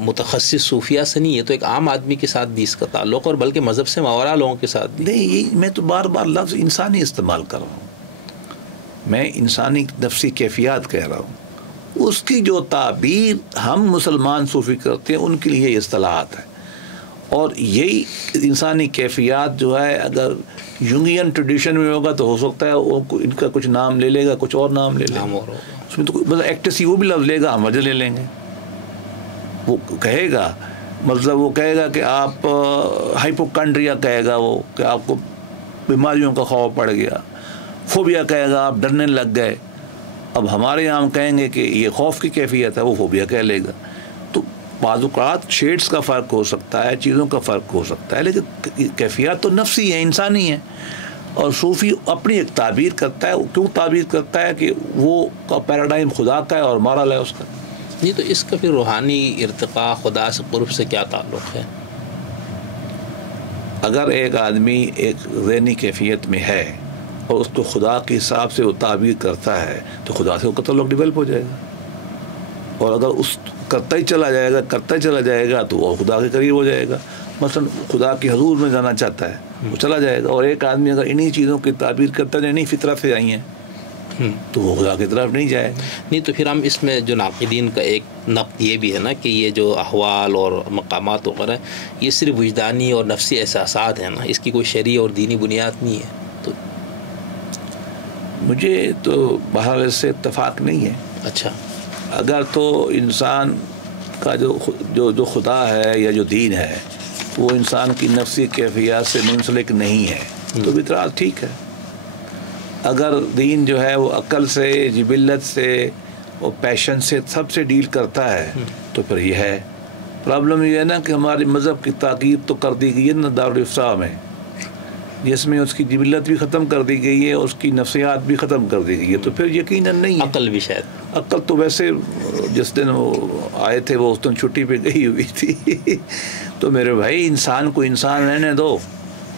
متخصص صوفیہ سے نہیں ہے، تو ایک عام آدمی کے ساتھ بھی اس کا تعلق، اور بلکہ مذہب سے ماورا لوگوں کے ساتھ بھی. نہیں، میں تو بار بار لفظ انسانی استعمال کر رہا ہوں، میں انسانی نفسی کیفیات کہہ رہا ہوں. اس کی جو تعبیر ہم مسلمان صوفی کرتے ہیں ان کے لیے یہ اصطلاحات ہیں. اور یہی انسانی کیفیات جو ہے اگر یونگین ٹریڈیشن میں ہوگا تو ہو سکتا ہے وہ ان کا کچھ نام لے لے گا، کچھ اور نام لے لے گا. اس میں تو مطلب ایکٹسی وہ بھی لفظ لے گا، ہم وجہ لے لیں گے. وہ کہے گا، مطلب وہ کہے گا کہ آپ ہائپوکانڈریا کہے گا، وہ کہ آپ کو بیماریوں کا خوف پڑ گیا. فوبیا کہے گا، آپ ڈرنے لگ گئے. اب ہمارے یہاں ہم کہیں گے کہ یہ خوف کی کیفیت ہے، وہ فوبیا کہہ لے گا. تو بعض اوقات شیڈز کا فرق ہو سکتا ہے، چیزوں کا فرق ہو سکتا ہے، لیکن کیفیات تو نفسی ہے، انسانی ہے. اور صوفی اپنی ایک تعبیر کرتا ہے. کیوں تعبیر کرتا ہے؟ کہ وہ کا پیراڈائم خدا کا ہے اور مارل ہے اس کا. نہیں، تو اس کا پھر روحانی ارتقاء، خدا سے قرب سے کیا تعلق ہے؟ اگر ایک آدمی ایک ذہنی کیفیت میں ہے اور اس کو خدا کے حساب سے وہ تعبیر کرتا ہے تو خدا سے وہ تعلق ڈیولپ ہو جائے گا. اور اگر اس کرتا ہی چلا جائے گا تو وہ خدا کے قریب ہو جائے گا. مثلا خدا کے حضور میں جانا چاہتا ہے، وہ چلا جائے گا. اور ایک آدمی اگر انہی چیزوں کی تعبیر کرتا ہے، انہی فطرت سے آئی ہیں، تو وہ خدا کی طرف نہیں جائے گا. نہیں، تو پھر ہم اس میں جو ناقدین کا ایک نقد یہ بھی ہے نا کہ یہ جو احوال اور مقامات وغیرہ یہ صرف وجدانی اور نفسی احساسات ہیں نا، اس کی کوئی شرعی اور دینی بنیاد نہیں ہے. تو مجھے تو بہرحال اس سے اتفاق نہیں ہے. اچھا، اگر تو انسان کا جو خدا ہے یا جو دین ہے وہ انسان کی نفسی کیفیات سے منسلک نہیں ہے تو بہتر ٹھیک ہے. اگر دین جو ہے وہ عقل سے، جبلت سے اور پیشن سے سب سے ڈیل کرتا ہے تو پھر یہ ہے. پرابلم یہ ہے نا کہ ہمارے مذہب کی تاکید تو کر دی گئی ہے نا دارالافتا میں، جس میں اس کی جبلت بھی ختم کر دی گئی ہے، اس کی نفسیات بھی ختم کر دی گئی ہے. تو پھر یقیناً نہیں ہے. عقل بھی شاید، عقل تو ویسے جس دن وہ آئے تھے وہ اس دن چھٹی پہ گئی ہوئی تھی. تو میرے بھائی، انسان کو انسان رہنے دو.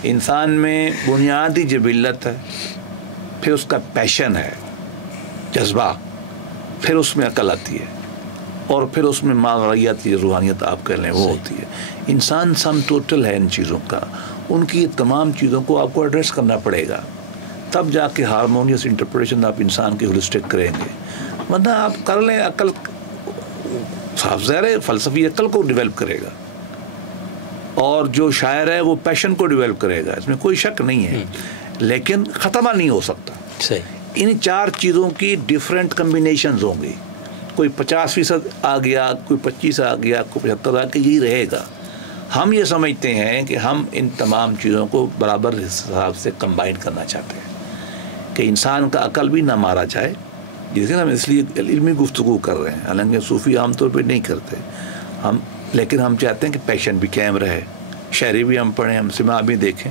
انسان میں بنیادی جبلت ہے، پھر اس کا پیشن ہے، جذبہ، پھر اس میں عقل آتی ہے، اور پھر اس میں ماوریت یا روحانیت آپ کہہ لیں وہ ہوتی ہے. انسان سم ٹوٹل ہے ان چیزوں کا. ان کی تمام چیزوں کو آپ کو ایڈریس کرنا پڑے گا، تب جا کے ہارمونیس انٹرپریٹیشن آپ انسان کی ہولسٹک کریں گے. ورنہ آپ کر لیں، عقل صاف ظاہر ہے فلسفی عقل کو ڈیولپ کرے گا، اور جو شاعر ہے وہ پیشن کو ڈیولپ کرے گا، اس میں کوئی شک نہیں ہے. لیکن ختمہ نہیں ہو سکتا. صحیح. ان چار چیزوں کی ڈیفرنٹ کمبینیشنز ہوں گی. کوئی 50% آ گیا، کوئی 25 آ گیا، کوئی 75 آ کے یہی رہے گا. ہم یہ سمجھتے ہیں کہ ہم ان تمام چیزوں کو برابر حساب سے کمبائن کرنا چاہتے ہیں. کہ انسان کا عقل بھی نہ مارا جائے، جس ہم اس لیے علمی گفتگو کر رہے ہیں، حالانکہ صوفی عام طور پہ نہیں کرتے ہم، لیکن ہم چاہتے ہیں کہ پیشن بھی قائم رہے، شاعری بھی ہم پڑھیں، ہم سما بھی دیکھیں۔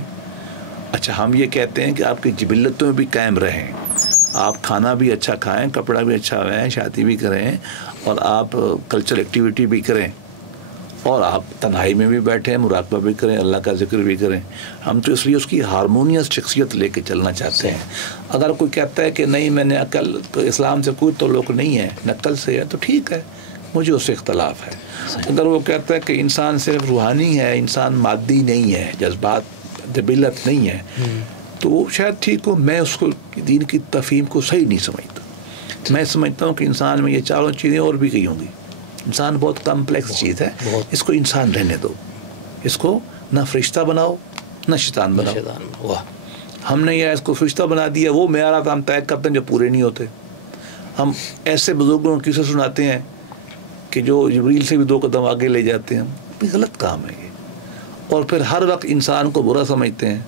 اچھا، ہم یہ کہتے ہیں کہ آپ کی جبلتوں بھی قائم رہیں، آپ کھانا بھی اچھا کھائیں، کپڑا بھی اچھا ہوئے، شادی بھی کریں، اور آپ کلچرل ایکٹیویٹی بھی کریں، اور آپ تنہائی میں بھی بیٹھیں، مراقبہ بھی کریں، اللہ کا ذکر بھی کریں۔ ہم تو اس لیے اس کی ہارمونیس شخصیت لے کے چلنا چاہتے ہیں۔ اگر کوئی کہتا ہے کہ نہیں میں نے عقل تو اسلام سے کوئی تعلق نہیں ہے، نقل سے ہے، تو ٹھیک ہے، مجھے اس سے اختلاف ہے۔ اگر وہ کہتا ہے کہ انسان صرف روحانی ہے، انسان مادی نہیں ہے، جذبات جبلت نہیں ہے، تو وہ شاید ٹھیک ہو۔ میں اس کو دین کی تفہیم کو صحیح نہیں سمجھتا۔ میں سمجھتا ہوں کہ انسان میں یہ چاروں چیزیں اور بھی کئی ہوں گی۔ انسان بہت کمپلیکس چیز ہے، اس کو انسان رہنے دو، اس کو نہ فرشتہ بناؤ نہ شیطان بناؤ۔ ہم نے یہ اس کو فرشتہ بنا دیا، وہ معیارات ہم طے کرتے ہیں جو پورے نہیں ہوتے۔ ہم ایسے بزرگوں کی قصے سناتے ہیں کہ جو جبریل سے بھی 2 قدم آگے لے جاتے ہیں، یہ غلط کام ہے یہ، اور پھر ہر وقت انسان کو برا سمجھتے ہیں،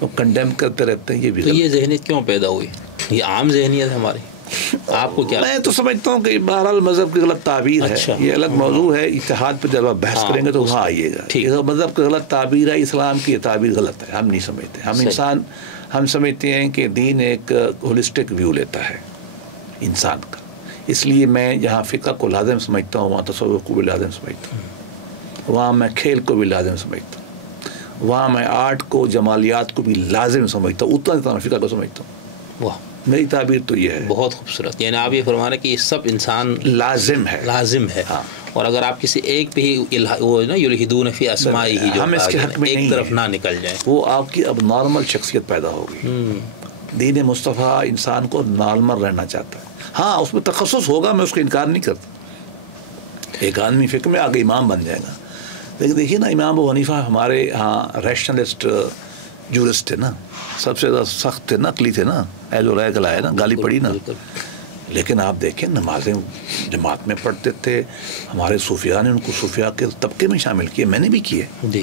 وہ کنڈیم کرتے رہتے ہیں، یہ بھی تو یہ ذہنیت کیوں پیدا ہوئی؟ یہ عام ذہنیت ہے ہماری، آپ کو کیا؟ میں تو سمجھتا ہوں کہ بہرحال مذہب کی غلط تعبیر ہے، یہ الگ موضوع ہے، اتحاد پہ جب آپ بحث کریں گے تو وہاں آئیے گا۔ مذہب کی غلط تعبیر ہے، اسلام کی یہ تعبیر غلط ہے، ہم نہیں سمجھتے۔ ہم سمجھتے ہیں کہ دین ایک ہولسٹک ویو لیتا ہے انسان کا، اس لیے میں جہاں فقہ کو لازم سمجھتا ہوں وہاں تصوف کو بھی لازم سمجھتا ہوں، وہاں میں کھیل کو بھی لازم سمجھتا ہوں، وہاں میں آرٹ کو، جمالیات کو بھی لازم سمجھتا ہوں، اتنا فقہ کو سمجھتا ہوں۔ واہ، میری تعبیر تو یہ ہے۔ بہت خوبصورت، یعنی آپ یہ فرما رہے ہیں کہ یہ سب انسان لازم ہے، ہاں۔ اور اگر آپ کسی ایک پہ ہی وہ نا یلحدون فی اسمائی ہی، جو ہم اس کے حق میں ایک طرف نہ نکل جائیں، وہ آپ کی اب نارمل شخصیت پیدا ہوگی۔ دین مصطفیٰ انسان کو نارمل رہنا چاہتا ہے، ہاں اس میں تخصص ہوگا، میں اس کو انکار نہیں کرتا۔ ایک آدمی فقہ میں آگے امام بن جائے گا، لیکن دیکھیے نا امام ابو حنیفہ ہمارے ہاں ریشنلسٹ جورسٹ تھے نا، سب سے زیادہ سخت تھے، نقلی تھے نا، ایلو رائے کلائے نا، گالی پڑی نا، لیکن آپ دیکھیں نمازیں جماعت میں پڑھتے تھے۔ ہمارے صوفیاء نے ان کو صوفیاء کے طبقے میں شامل کیے، میں نے بھی کیے جی،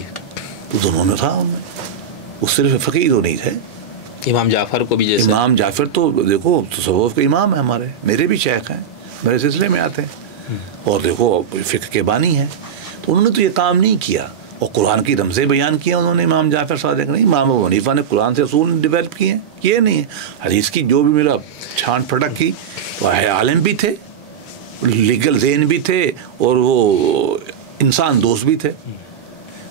تو دونوں میں تھا ان میں، وہ صرف فقیہ تو نہیں تھے۔ امام جعفر کو بھی، جیسے امام جعفر تو دیکھو تصوف کے امام ہیں، ہمارے میرے بھی شیخ ہیں، میرے سلسلے میں آتے ہیں، اور دیکھو فقہ کے بانی ہیں، تو انہوں نے تو یہ کام نہیں کیا، اور قرآن کی رمزیں بیان کیا انہوں نے۔ امام جعفر صادق نہیں، امام ابو حنیفہ نے قرآن سے اصول ڈیولپ کیے نہیں ہیں، حدیث کی جو بھی میرا چھان پھٹک کی، وہ عالم بھی تھے، لیگل ذہن بھی تھے، اور وہ انسان دوست بھی تھے،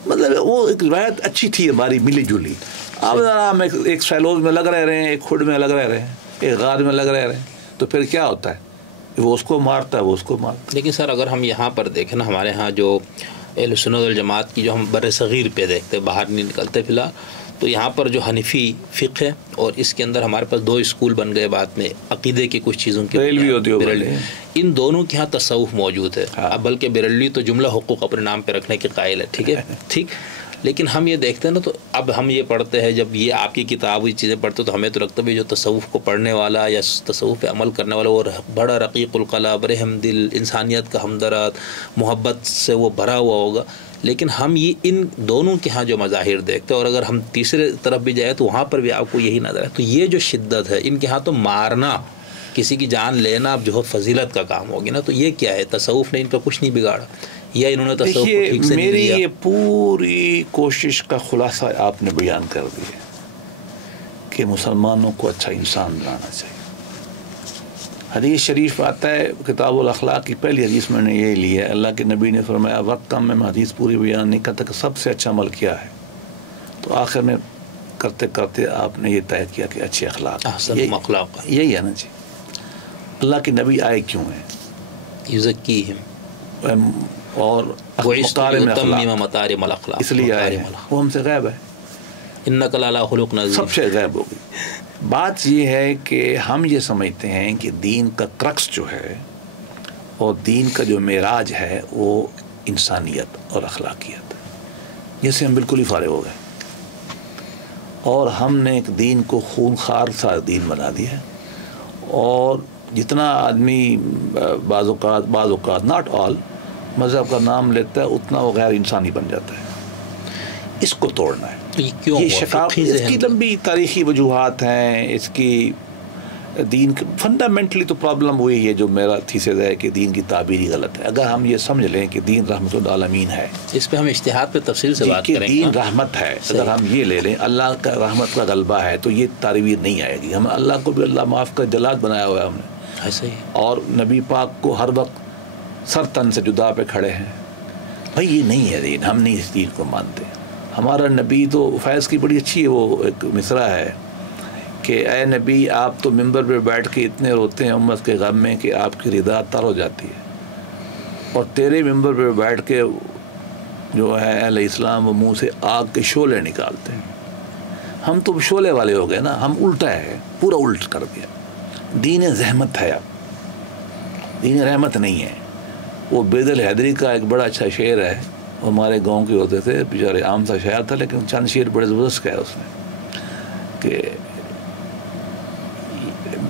مطلب وہ ایک روایت اچھی تھی ہماری، ملی جلی۔ اب ہم ایک سیلوز میں لگ رہے ہیں، ایک خڈ میں لگ رہے ہیں، ایک غار میں لگ رہے ہیں، تو پھر کیا ہوتا ہے، وہ اس کو مارتا ہے، وہ اس کو مارتا ہے۔ لیکن سر اگر ہم یہاں پر دیکھیں نا، ہمارے ہاں جو اہل سنت والجماعت کی جو ہم بر صغیر پہ دیکھتے، باہر نہیں نکلتے فی الحال، تو یہاں پر جو حنفی فقہ ہے، اور اس کے اندر ہمارے پاس 2 اسکول بن گئے بعد میں، عقیدے کی کچھ چیزوں کی، بریلوی، ان دونوں کے ہاں تصوف موجود ہے، بلکہ بریلوی تو جملہ حقوق اپنے نام پہ رکھنے کے قائل ہے، ٹھیک ہے، ٹھیک۔ لیکن ہم یہ دیکھتے ہیں نا، تو اب ہم یہ پڑھتے ہیں، جب یہ آپ کی کتاب یہ چیزیں پڑھتے تو ہمیں تو لگتا ہے جو تصوف کو پڑھنے والا یا تصوف پہ عمل کرنے والا وہ بڑا رقیق القلب، رحم دل، انسانیت کا ہمدرد، محبت سے وہ بھرا ہوا ہوگا۔ لیکن ہم یہ ان دونوں کے ہاں جو مظاہر دیکھتے ہیں، اور اگر ہم تیسرے طرف بھی جائیں تو وہاں پر بھی آپ کو یہی نظر ہے۔ تو یہ جو شدت ہے ان کے ہاں، تو مارنا، کسی کی جان لینا اب جو فضیلت کا کام ہوگی نا، تو یہ کیا ہے؟ تصوف نے ان کا کچھ نہیں بگاڑا، یا انہوں نے تصوف کو ٹھیک سے نہیں لیا؟ میری یہ پوری کوشش کا خلاصہ آپ نے بیان کر دیا کہ مسلمانوں کو اچھا انسان بنانا چاہیے۔ حدیث شریف آتا ہے، کتاب الاخلاق کی پہلی حدیث میں نے یہ لی ہے، اللہ کے نبی نے فرمایا، وقت کم میں حدیث پوری بیان نہیں کرتا کہ سب سے اچھا عمل کیا ہے، تو آخر میں کرتے کرتے آپ نے یہ طے کیا کہ اچھے اخلاق، یہی ہے نا جی۔ اللہ کے نبی آئے کیوں ہیں؟ یزکیہم، اور اس لیے آئے ہیں، وہ ہم سے غائب ہے، انک لعلی خلق عظیم، سب سے غائب ہو گئی۔ بات یہ ہے کہ ہم یہ سمجھتے ہیں کہ دین کا کرکس جو ہے اور دین کا جو معراج ہے وہ انسانیت اور اخلاقیت ہے، جس سے ہم بالکل ہی فارغ ہو گئے، اور ہم نے ایک دین کو خونخوار سا دین بنا دیا، اور جتنا آدمی بعض اوقات ناٹ آل مذہب کا نام لیتا ہے، اتنا وہ غیر انسانی بن جاتا ہے۔ اس کو توڑنا ہے، یہ شقاق، اس کی لمبی تاریخی وجوہات ہیں، اس کی دین فنڈامنٹلی تو پرابلم وہی ہے جو میرا تھیسز ہے کہ دین کی تعبیر ہی غلط ہے. اگر ہم یہ سمجھ لیں کہ دین رحمت للعالمین ہے, اس پہ ہم اجتہاد پہ تفصیل سے بات کریں گے. دین رحمت ہے, اگر ہم یہ لے لیں اللہ کا رحمت کا غلبہ ہے تو یہ تعبیر نہیں آئے گی. ہم اللہ کو بھی اللہ معاف کا جلاد بنایا ہوا ہے ہم نے, ایسے ہی, اور نبی پاک کو ہر وقت سر تن سے جدا پہ کھڑے ہیں. بھائی یہ نہیں ہے دین, ہم نہیں اس دین کو مانتے. ہمارا نبی تو فیض کی بڑی اچھی وہ ایک مصرع ہے کہ اے نبی آپ تو ممبر پہ بیٹھ کے اتنے روتے ہیں امت کے غم میں کہ آپ کی رضا تر ہو جاتی ہے, اور تیرے ممبر پہ بیٹھ کے جو ہے اہل اسلام وہ منہ سے آگ کے شعلے نکالتے ہیں. ہم تو شعلے والے ہو گئے نا, ہم الٹا ہے, پورا الٹ کر دیا. دین زحمت ہے, اب دین رحمت نہیں ہے. وہ بیدل حیدری کا ایک بڑا اچھا شعر ہے, ہمارے گاؤں کے ہوتے تھے, بیچارے عام سا شاعر تھا لیکن چند شعر بڑے زبردست کہا اس نے کہ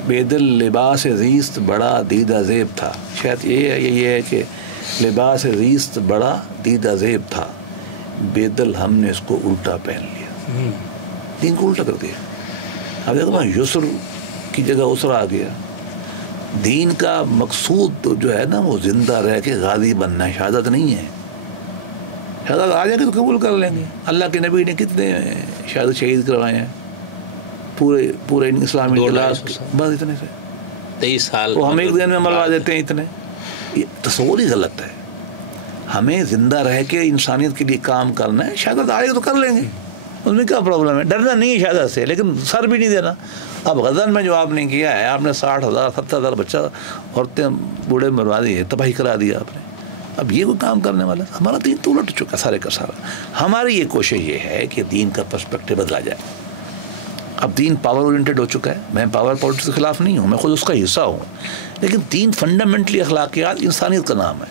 بیدل لباس زیست بڑا دیدہ زیب تھا. شاید یہ ہے کہ لباس زیست بڑا دیدہ زیب تھا, بیدل ہم نے اس کو الٹا پہن لیا. دین کو الٹا کر دیا. اب دیکھو نا, یسر کی جگہ اسر آ گیا. دین کا مقصود جو ہے نا وہ زندہ رہ کے غازی بننا ہے, شہادت نہیں ہے. شہادت آ جائے گی تو قبول کر لیں گے. اللہ کے نبی نے کتنے شہادت شہید کروائے ہیں پورے اسلامی اطلاعات, بس اتنے سے 23 سال وہ ہم ایک دن میں مروا دیتے ہیں اتنے. یہ تصور ہی غلط ہے. ہمیں زندہ رہ کے انسانیت کے لیے کام کرنا ہے. شہادت آئے گا تو کر لیں گے, اس میں کیا پرابلم ہے. ڈرنا نہیں ہے شہادت سے, لیکن سر بھی نہیں دینا. اب غزن میں جو آپ نے کیا ہے, آپ نے 60,000 70,000 بچہ عورتیں بوڑھے مروا دیے, تباہی کرا دیا آپ نے. اب یہ کوئی کام کرنے والا, ہمارا دین تو الٹ چکا سارے کا سارا. ہماری یہ کوشش یہ ہے کہ دین کا پرسپیکٹو بدلا جائے. اب دین پاور اورینٹڈ ہو چکا ہے. میں پاور پالیٹکس کے خلاف نہیں ہوں, میں خود اس کا حصہ ہوں, لیکن دین فنڈامنٹلی اخلاقیات انسانیت کا نام ہے.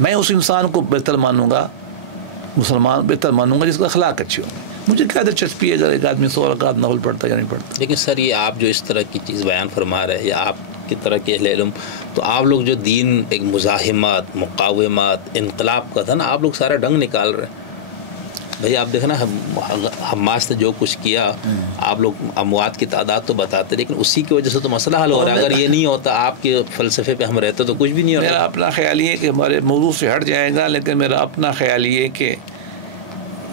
میں اس انسان کو بہتر مانوں گا, مسلمان بہتر مانوں گا جس کا اخلاق اچھی ہو. مجھے کیا دلچسپی ہے اگر ایک آدمی 100 رکعت نفل پڑھتا ہے یا نہیں پڑھتا. لیکن سر یہ آپ جو اس طرح کی چیز بیان فرما رہے ہیں یا آپ کی طرح کے اہل علم, تو آپ لوگ جو دین ایک مزاحمت, مقاومت, انقلاب کا تھا نا, آپ لوگ سارا ڈنگ نکال رہے ہیں. بھائی آپ دیکھیں نا, حماس نے جو کچھ کیا, آپ لوگ اموات کی تعداد تو بتاتے, لیکن اسی کی وجہ سے تو مسئلہ حل ہو رہا ہے. اگر یہ نہیں ہوتا, آپ کے فلسفے پہ ہم رہتے تو کچھ بھی نہیں ہوتا. میرا اپنا خیال یہ کہ ہمارے موضوع سے ہٹ جائے گا, لیکن میرا اپنا خیال یہ کہ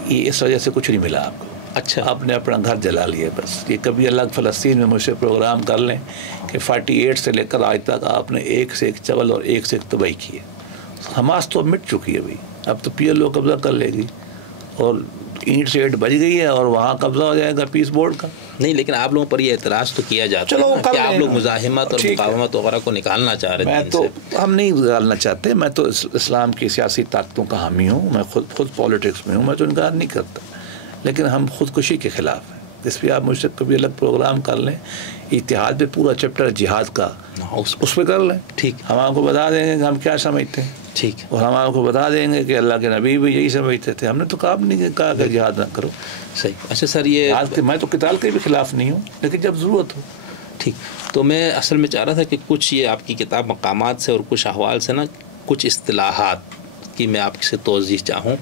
یہ اس وجہ سے کچھ نہیں ملا آپ کو. اچھا, آپ نے اپنا گھر جلا لیا بس. یہ کبھی الگ فلسطین میں مجھ سے پروگرام کر لیں کہ 48 سے لے کر آج تک آپ نے ایک سے ایک چول اور ایک سے ایک تباہی کی ہے. حماس تو اب مٹ چکی ہے بھائی, اب تو PLO قبضہ کر لے گی, اور اینٹ سے اینٹ بج گئی ہے, اور وہاں قبضہ ہو جائے گا پیس بورڈ کا. نہیں, لیکن آپ لوگوں پر یہ اعتراض تو کیا جاتا ہے کہ آپ لوگ مزاحمت اور مقاومت وغیرہ کو نکالنا چاہ رہے ہیں. میں تو ہم نہیں نکالنا چاہتے. میں تو اسلام کی سیاسی طاقتوں کا حامی ہوں, میں خود پالیٹکس میں ہوں, میں تو انکار نہیں کرتا, لیکن ہم خودکشی کے خلاف ہیں. اس پہ آپ مجھ سے کبھی الگ پروگرام کر لیں. اتحاد پہ پورا چیپٹر جہاد کا اس پہ کر لیں. ٹھیک, ہم آپ کو بتا دیں گے کہ ہم کیا سمجھتے ہیں. ٹھیک, اور ہم آپ کو بتا دیں گے کہ اللہ کے نبی بھی یہی سمجھتے تھے. ہم نے تو کام نہیں کہا کہ جہاد نہ کرو. صحیح. اچھا سر, یہ میں تو قتال کے بھی خلاف نہیں ہوں, لیکن جب ضرورت ہو. ٹھیک, تو میں اصل میں چاہ رہا تھا کہ کچھ یہ آپ کی کتاب مقامات سے اور کچھ احوال سے نا کچھ اصطلاحات کی میں آپ سے توضیح چاہوں,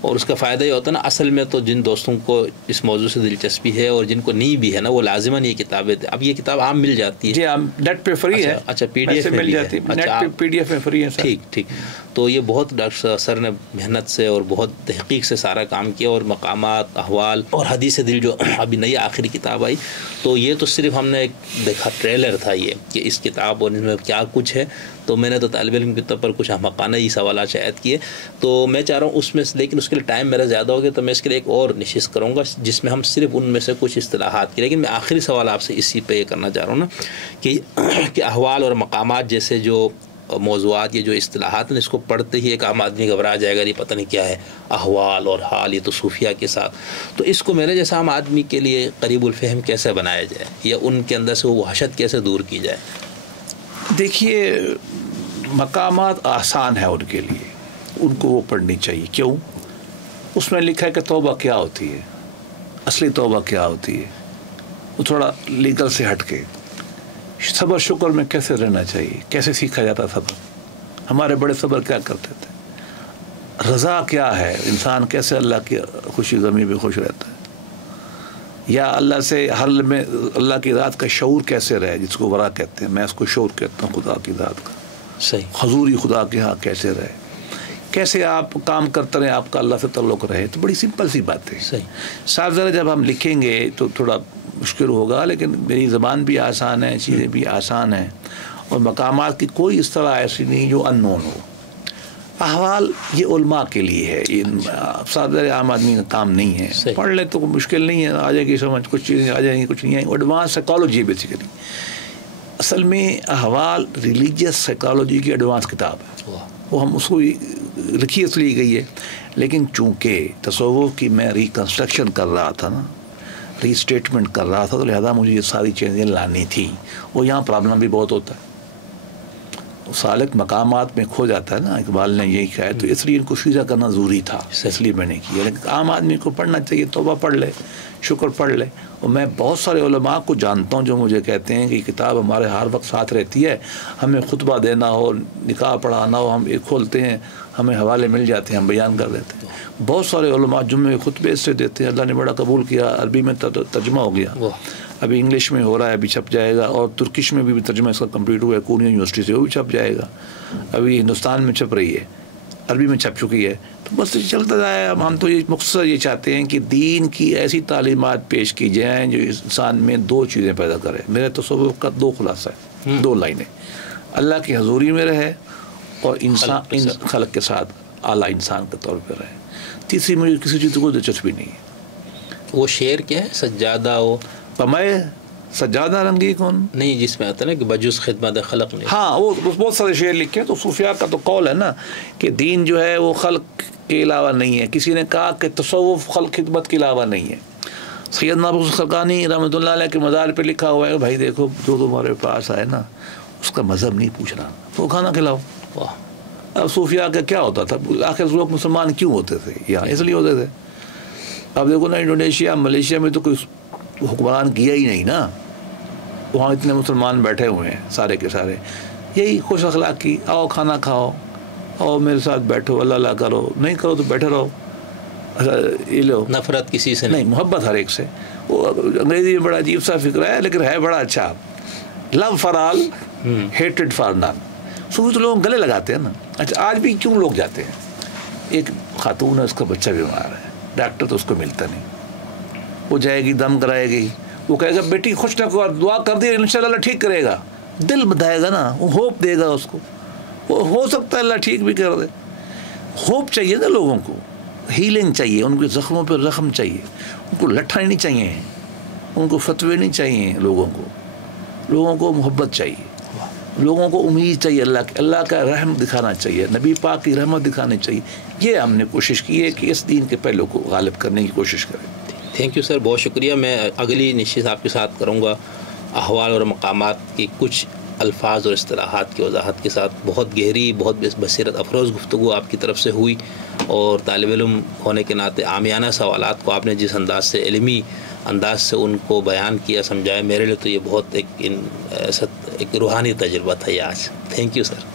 اور اس کا فائدہ یہ ہوتا ہے نا, اصل میں تو جن دوستوں کو اس موضوع سے دلچسپی ہے اور جن کو نہیں بھی ہے نا, وہ لازماً یہ کتابیں, اب یہ کتاب عام مل جاتی ہے. جی, نیٹ پہ فری ہے. اچھا, PDF مل جاتی ہے, نیٹ پہ PDF میں فری ہے. ٹھیک. تو یہ بہت ڈاکٹر سر نے محنت سے اور بہت تحقیق سے سارا کام کیا, اور مقامات, احوال اور حدیث دل جو ابھی نئی آخری کتاب آئی, تو یہ تو صرف ہم نے ایک دیکھا ٹریلر تھا یہ کہ اس کتاب اور اس میں کیا کچھ ہے. تو میں نے تو طالب علم کے طور پر کچھ احمقانہ ہی سوالات شاید کیے, تو میں چاہ رہا ہوں اس میں, لیکن اس کے لیے ٹائم میرا زیادہ ہو گیا, تو میں اس کے لیے ایک اور نشست کروں گا جس میں ہم صرف ان میں سے کچھ اصطلاحات کی. لیکن میں آخری سوال آپ سے اسی پہ یہ کرنا چاہ رہا ہوں نا کہ احوال اور مقامات جیسے جو موضوعات, یہ جو اصطلاحات ہیں, اس کو پڑھتے ہی ایک عام آدمی گھبرا جائے گا, یہ پتہ نہیں کیا ہے احوال اور حال, یہ تو صوفیہ کے ساتھ. تو اس کو میرے جیسا عام آدمی کے لیے قریب الفہم کیسے بنایا جائے, یا ان کے اندر سے وہ وحشت کیسے دور کی جائے؟ دیکھیے, مقامات آسان ہے ان کے لیے, ان کو وہ پڑھنی چاہیے. کیوں؟ اس میں لکھا ہے کہ توبہ کیا ہوتی ہے, اصلی توبہ کیا ہوتی ہے, وہ تھوڑا لیگل سے ہٹ کے صبر شکر میں کیسے رہنا چاہیے, کیسے سیکھا جاتا صبر, ہمارے بڑے صبر کیا کرتے تھے, رضا کیا ہے, انسان کیسے اللہ کی خوشی غمی میں خوش رہتا ہے. یا اللہ سے ہر میں اللہ کی ذات کا شعور کیسے رہے، جس کو ورا کہتے ہیں، میں اس کو شعور کہتا ہوں خدا کی ذات کا، صحیح، حضوری خدا کے ہاں کیسے رہے، کیسے آپ کام کرتے رہیں، آپ کا اللہ سے تعلق رہے. تو بڑی سمپل سی بات ہے. صحیح، صاحب ذرا جب ہم لکھیں گے تو تھوڑا مشکل ہوگا، لیکن میری زبان بھی آسان ہے، چیزیں بھی آسان ہیں، اور مقامات کی کوئی اس طرح ایسی نہیں جو ان نون ہو. احوال یہ علماء کے لیے ہے، یہ سادہ عام آدمی کا کام نہیں ہے. پڑھ لے تو کوئی مشکل نہیں ہے، آ جائے گی سمجھ، کچھ چیزیں آ جائیں گی، کچھ نہیں آئیں گی. Advance psychology basically. اصل میں احوال ریلیجیس سائیکالوجی کی ایڈوانس کتاب ہے، وہ ہم اس کو لکھی اس لیے گئی ہے. لیکن چونکہ تصوف کی میں ریکنسٹرکشن کر رہا تھا نا، ری اسٹیٹمنٹ کر رہا تھا، تو لہذا مجھے یہ ساری چیزیں لانی تھی. وہ یہاں پرابلم بھی بہت ہوتا ہے، سالک مقامات میں کھو جاتا ہے نا، اقبال نے یہی کہا ہے. تو اس لیے ان کو سیدھا کرنا ضروری تھا، اس لیے میں نے کیا. لیکن عام آدمی کو پڑھنا چاہیے، توبہ پڑھ لے، شکر پڑھ لے. اور میں بہت سارے علماء کو جانتا ہوں جو مجھے کہتے ہیں کہ یہ کتاب ہمارے ہر وقت ساتھ رہتی ہے، ہمیں خطبہ دینا ہو، نکاح پڑھانا ہو، ہم ایک کھولتے ہیں، ہمیں حوالے مل جاتے ہیں، ہم بیان کر دیتے ہیں. بہت سارے علماء جمعے خطبے اس سے دیتے ہیں. اللہ نے بڑا قبول کیا، عربی میں ترجمہ ہو گیا، ابھی انگلش میں ہو رہا ہے، ابھی چھپ جائے گا. اور ترکش میں بھی ترجمہ اس کا کمپلیٹ ہوا ہے کونیا یونیورسٹی سے، وہ بھی چھپ جائے گا. ابھی ہندوستان میں چھپ رہی ہے، عربی میں چھپ چکی ہے. تو بس چلتا جائے. اب ہم تو یہ مختصر یہ چاہتے ہیں کہ دین کی ایسی تعلیمات پیش کی جائیں جو انسان میں دو چیزیں پیدا کرے. میرے تصوف کا دو خلاصہ ہے، دو لائنیں: اللہ کی حضوری میں رہے اور انسان خلق کے ساتھ اعلیٰ انسان کے طور پہ رہے. تیسری مجھے کسی چیز کو دلچسپی نہیں ہے. وہ شعر کیا ہے؟ سجادہ ہو پمائے سجادہ رنگی کون نہیں، جس میں آتا ہے نا کہ بجز خدمت خلق نہیں. ہاں، وہ بہت سارے شعر لکھے ہیں. تو صوفیاء کا تو قول ہے نا کہ دین جو ہے وہ خلق کے علاوہ نہیں ہے. کسی نے کہا کہ تصوف خلق خدمت کے علاوہ نہیں ہے. سیدنا ابو خلقانی رحمۃ اللہ علیہ کے مزار پہ لکھا ہوا ہے، بھائی دیکھو جو تمہارے پاس آئے نا اس کا مذہب نہیں پوچھنا، وہ کھانا کھلاؤ. اب صوفیاء کا کیا ہوتا تھا؟ آخر لوگ مسلمان کیوں ہوتے تھے؟ یہاں اس لیے ہوتے تھے. اب دیکھو نا، انڈونیشیا ملیشیا میں تو کوئی حکمران کیا ہی نہیں نا، وہاں اتنے مسلمان بیٹھے ہوئے ہیں سارے کے سارے. یہی خوش اخلاقی، آؤ کھانا کھاؤ، آؤ میرے ساتھ بیٹھو، اللہ اللہ کرو، نہیں کرو تو بیٹھے رہو. یہ لو، نفرت کسی سے نہیں، محبت ہر ایک سے. وہ انگریزی میں بڑا عجیب سا فکر ہے لیکن ہے بڑا اچھا. Love for all, hated for none. صبح تو لوگ گلے لگاتے ہیں نا. اچھا، آج بھی کیوں لوگ جاتے ہیں؟ ایک خاتون ہے، اس کا بچہ بیمار ہے، ڈاکٹر تو اس کو ملتا نہیں. وہ جائے گی، دم کرائے گی، وہ کہے گا بیٹی خوش نہ دعا کر دی، انشاءاللہ اللہ ٹھیک کرے گا. دل بتائے گا نا، وہ ہوپ دے گا اس کو. وہ ہو سکتا ہے اللہ ٹھیک بھی کر دے. ہوپ چاہیے نا لوگوں کو، ہیلنگ چاہیے، ان کے زخموں پہ رحم چاہیے. ان کو لٹھائی نہیں چاہیے، ان کو فتوے نہیں چاہیے. لوگوں کو محبت چاہیے، لوگوں کو امید چاہیے، اللہ کا رحم دکھانا چاہیے، نبی پاک کی رحمت دکھانی چاہیے. یہ ہم نے کوشش کی ہے کہ اس دین کے پہلو کو غالب کرنے کی کوشش کریں. تھینک یو سر، بہت شکریہ. میں اگلی نشست آپ کے ساتھ کروں گا احوال اور مقامات کی کچھ الفاظ اور اصطلاحات کی وضاحت کے ساتھ. بہت گہری، بہت بصیرت افروز گفتگو آپ کی طرف سے ہوئی، اور طالب علم ہونے کے ناطے عامیانہ سوالات کو آپ نے جس انداز سے، علمی انداز سے ان کو بیان کیا، سمجھایا، میرے لیے تو یہ بہت ایک روحانی تجربہ تھا یہ آج. Thank you sir.